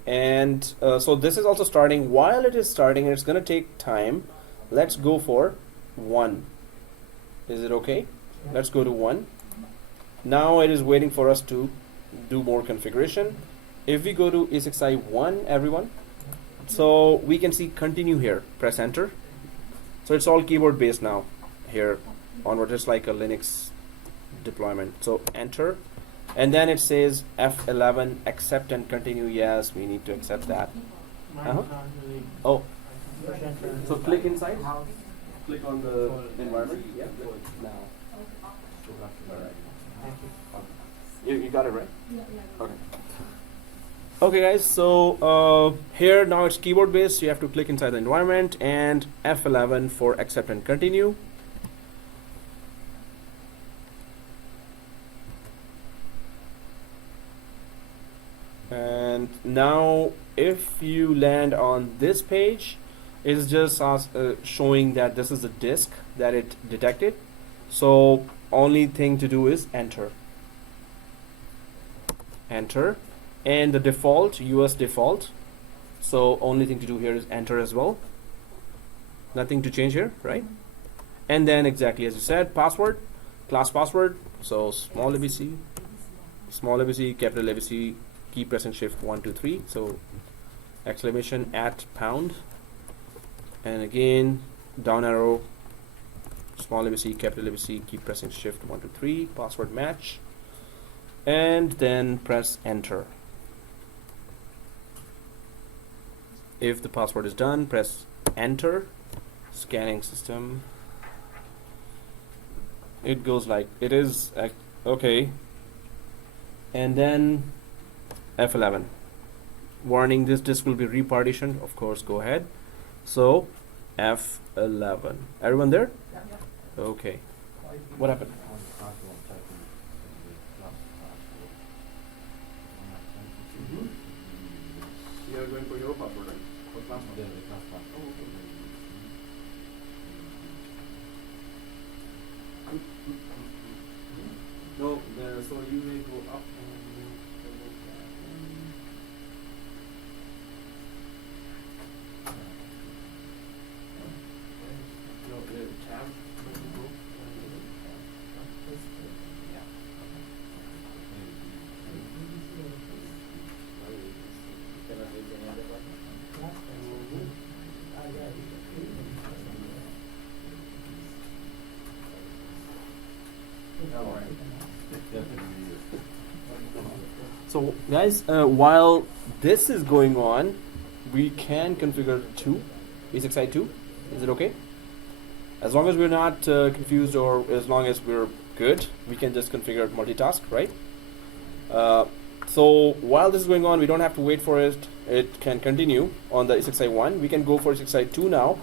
And so this is also starting. While it is starting, and it's going to take time, let's go for 1. Is it okay? Yeah. Let's go to 1. Now it is waiting for us to do more configuration. If we go to ESXi 1, everyone, so we can see continue here. Press enter. So it's all keyboard based now here onward. It's like a Linux deployment. So enter. And then it says F11 accept and continue. Yes, we need to accept that. Mine's Uh-huh. not really. Oh, Push enter. so click inside. Click on the environment. Yeah. Now. Thank you. You got it right? Yeah, yeah. Okay. Okay, guys. So here now it's keyboard based. So you have to click inside the environment and F11 for accept and continue. And now if you land on this page, it's just showing that this is the disk that it detected. So only thing to do is enter. Enter. And the default, US default. So only thing to do here is enter as well. Nothing to change here, right? And then exactly as you said, password, class password. So small ABC, capital ABC, keep pressing shift 1, 2, 3. So exclamation at pound. And again, down arrow, small ABC, capital ABC, keep pressing shift 1, 2, 3, password match. And then press enter. If the password is done, press enter. Scanning system. It goes like it is okay. And then F11. Warning, this disk will be repartitioned. Of course, go ahead. So F11. Everyone there? Okay. What happened? You are going for your password, right? For class one. Oh, okay. No, so you will go up and double tap. No, the tab. So guys, while this is going on, we can configure 2, ESXi 2. Is it okay? As long as we're not confused, or as long as we're good, we can just configure multitask, right? So while this is going on, we don't have to wait for it. It can continue on the ESXi 1. We can go for ESXi 2 now.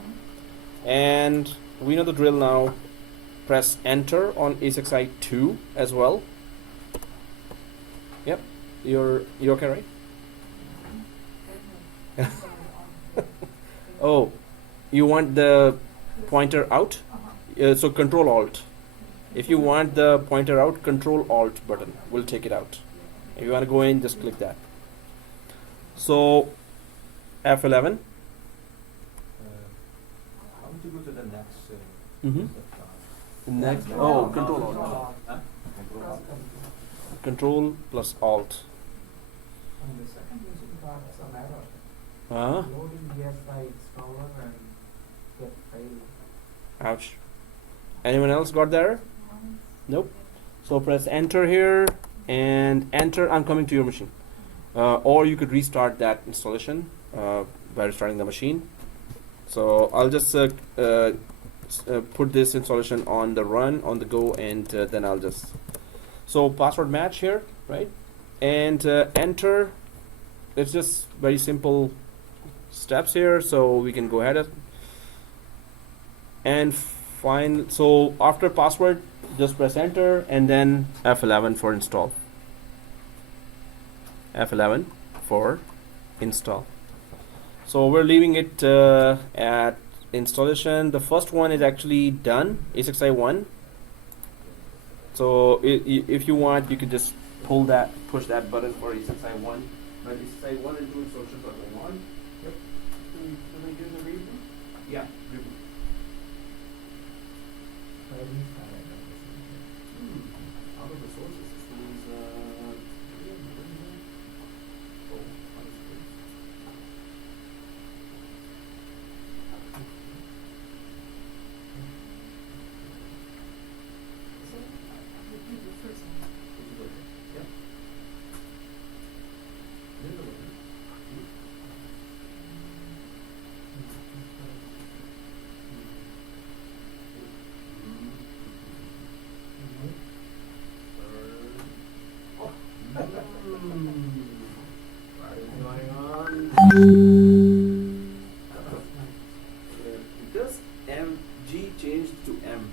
And we know the drill now. Press enter on ESXi 2 as well. Yep. You're okay, right? Oh, you want the pointer out? So Control Alt. If you want the pointer out, Control Alt button will take it out. If you want to go in, just click that. So F11. How would you go to the next? Next. Oh, Control Alt. Control plus Alt. And the second user got some error. Huh? Loading ESI installer and get failed. Ouch. Anyone else got there? Nope. So press enter here and enter. I'm coming to your machine. Or you could restart that installation by restarting the machine. So I'll just put this installation on the run, on the go, and then I'll just. So password match here, right? And enter. It's just very simple steps here, so we can go ahead and find. So after password, just press enter and then F11 for install. F11 for install. So we're leaving it at installation. The first one is actually done, ESXi 1. So if you want, you could just push that button for ESXi 1. But ESXi 1 and 2 installations are going on. Yep. Do we do the reboot? Yeah, reboot. restart that machine. Out of the sources system is oh, unscrewed. So, repeat the first one. Which is okay. Yeah. Middle one. What is going on? Because MG changed to M.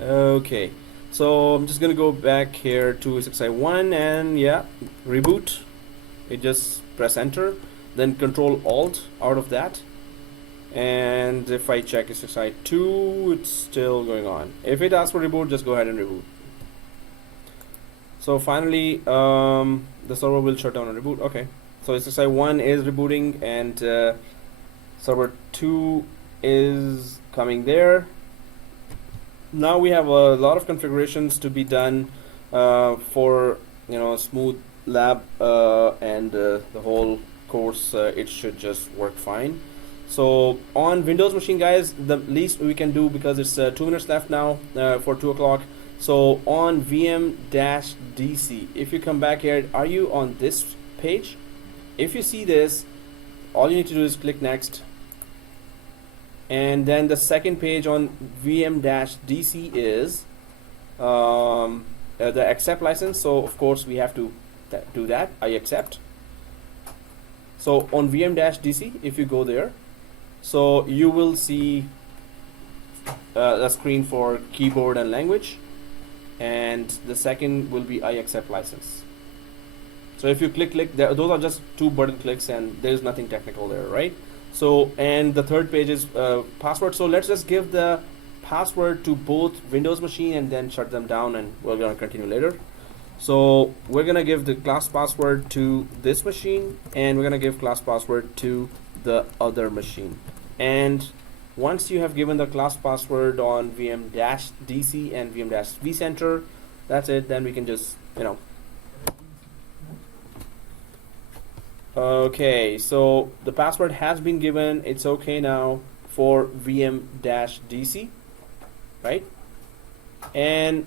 Okay, so I'm just gonna go back here to SXI1 and yeah, reboot. You just press enter, then Control Alt out of that. And if I check SXI2, it's still going on. If it asks for reboot, just go ahead and reboot. So finally, the server will shut down and reboot. Okay, so SXI1 is rebooting and server 2 is coming there. Now we have a lot of configurations to be done for smooth lab and the whole course. It should just work fine. So on Windows machine, guys, the least we can do, because it's 2 minutes left now for 2 o'clock. So on VM-DC, if you come back here, are you on this page? If you see this, all you need to do is click next. And then the second page on VM-DC is the accept license. So of course we have to do that. I accept. So on VM-DC, if you go there, so you will see the screen for keyboard and language, and the second will be I accept license. So if you click there, those are just 2 button clicks and there is nothing technical there, right? So, and the third page is password. So let's just give the password to both Windows machine and then shut them down, and we're going to continue later. So we're going to give the class password to this machine, and we're going to give class password to the other machine. And once you have given the class password on VM-DC and VM-vCenter, that's it. Then we can just, okay, so the password has been given. It's okay now for VM-DC, right? And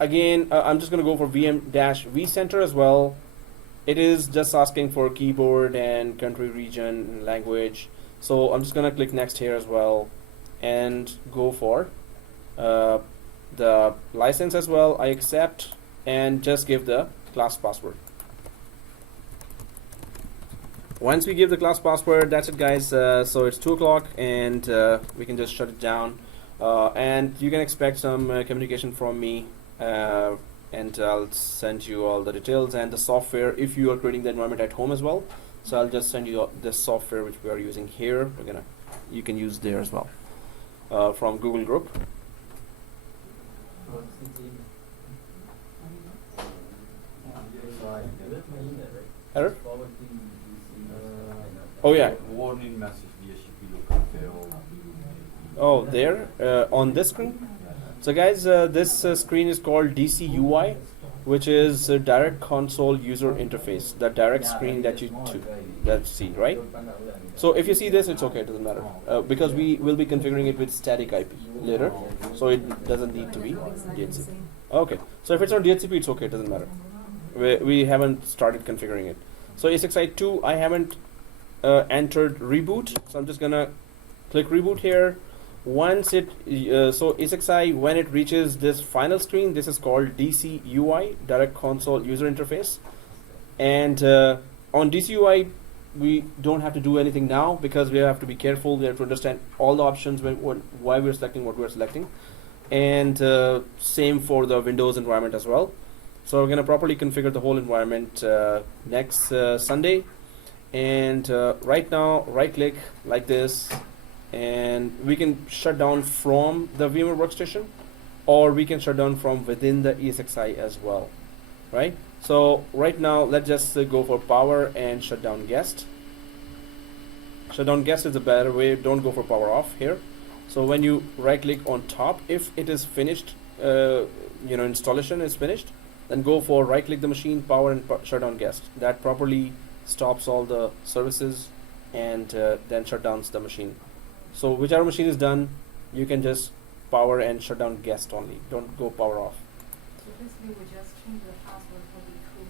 again, I'm just going to go for VM-vCenter as well. It is just asking for keyboard and country, region, and language. So I'm just going to click next here as well and go for the license as well. I accept and just give the class password. Once we give the class password, that's it, guys. So it's 2 o'clock and we can just shut it down. And you can expect some communication from me. And I'll send you all the details and the software if you are creating the environment at home as well. So I'll just send you the software which we are using here. You can use there as well from Google Group. Error? Oh yeah. Warning message DHCP local fail. Oh, there on this screen. So guys, this screen is called DC UI, which is a direct console user interface, the direct screen that you see, right? So if you see this, it's okay, it doesn't matter, because we will be configuring it with static IP later, so it doesn't need to be DHCP. Okay, so if it's on DHCP, it's okay, it doesn't matter. We haven't started configuring it. So SXI2, I haven't entered reboot, so I'm just gonna click reboot here. Once it so SXI, when it reaches this final screen, this is called DC UI, direct console user interface. And on DC UI, we don't have to do anything now because we have to be careful. We have to understand all the options, why we're selecting what we're selecting, and same for the Windows environment as well. So we're going to properly configure the whole environment next Sunday. And right now, right click like this, and we can shut down from the Vmware Workstation, or we can shut down from within the ESXi as well, right? So right now, let's just go for power and shut down guest. Shutdown guest is a better way. Don't go for power off here. So when you right click on top, if it is finished, installation is finished, then go for right click the machine, power and shutdown guest. That properly stops all the services and then shut down the machine. So whichever machine is done, you can just power and shut down guest only. Don't go power off. So basically, we just change the password for the two,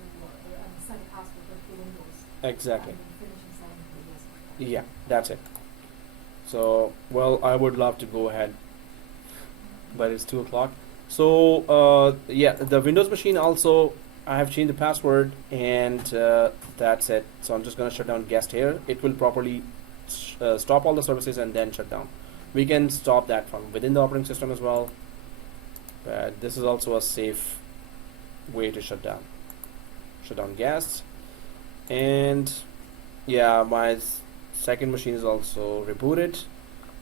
set the password for two windows. Exactly. And then finishing setting for the guest. Yeah, that's it. So, well, I would love to go ahead, but it's 2 o'clock. So, yeah, the Windows machine also, I have changed the password, and that's it. So I'm just going to shut down guest here. It will properly stop all the services and then shut down. We can stop that from within the operating system as well, but this is also a safe way to shut down guests. And yeah, my second machine is also rebooted.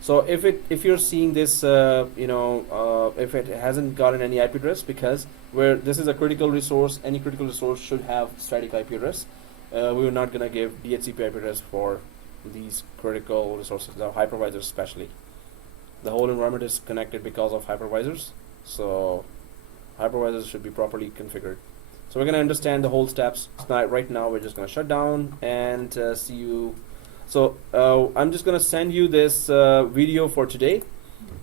So if you're seeing this, if it hasn't gotten any IP address, because where this is a critical resource, any critical resource should have static IP address. We're not gonna give DHCP IP address for these critical resources, the hypervisors especially. The whole environment is connected because of hypervisors, so hypervisors should be properly configured. So we're gonna understand the whole steps. Right now, we're just gonna shut down and see you. So I'm just gonna send you this video for today.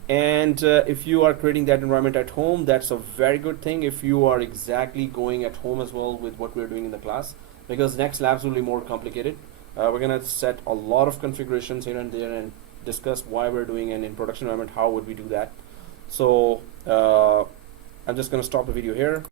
And if you are creating that environment at home, that's a very good thing. If you are exactly going at home as well with what we're doing in the class, because next labs will be more complicated. We're gonna set a lot of configurations here and there and discuss why we're doing an in production environment, how would we do that. So I'm just gonna stop the video here.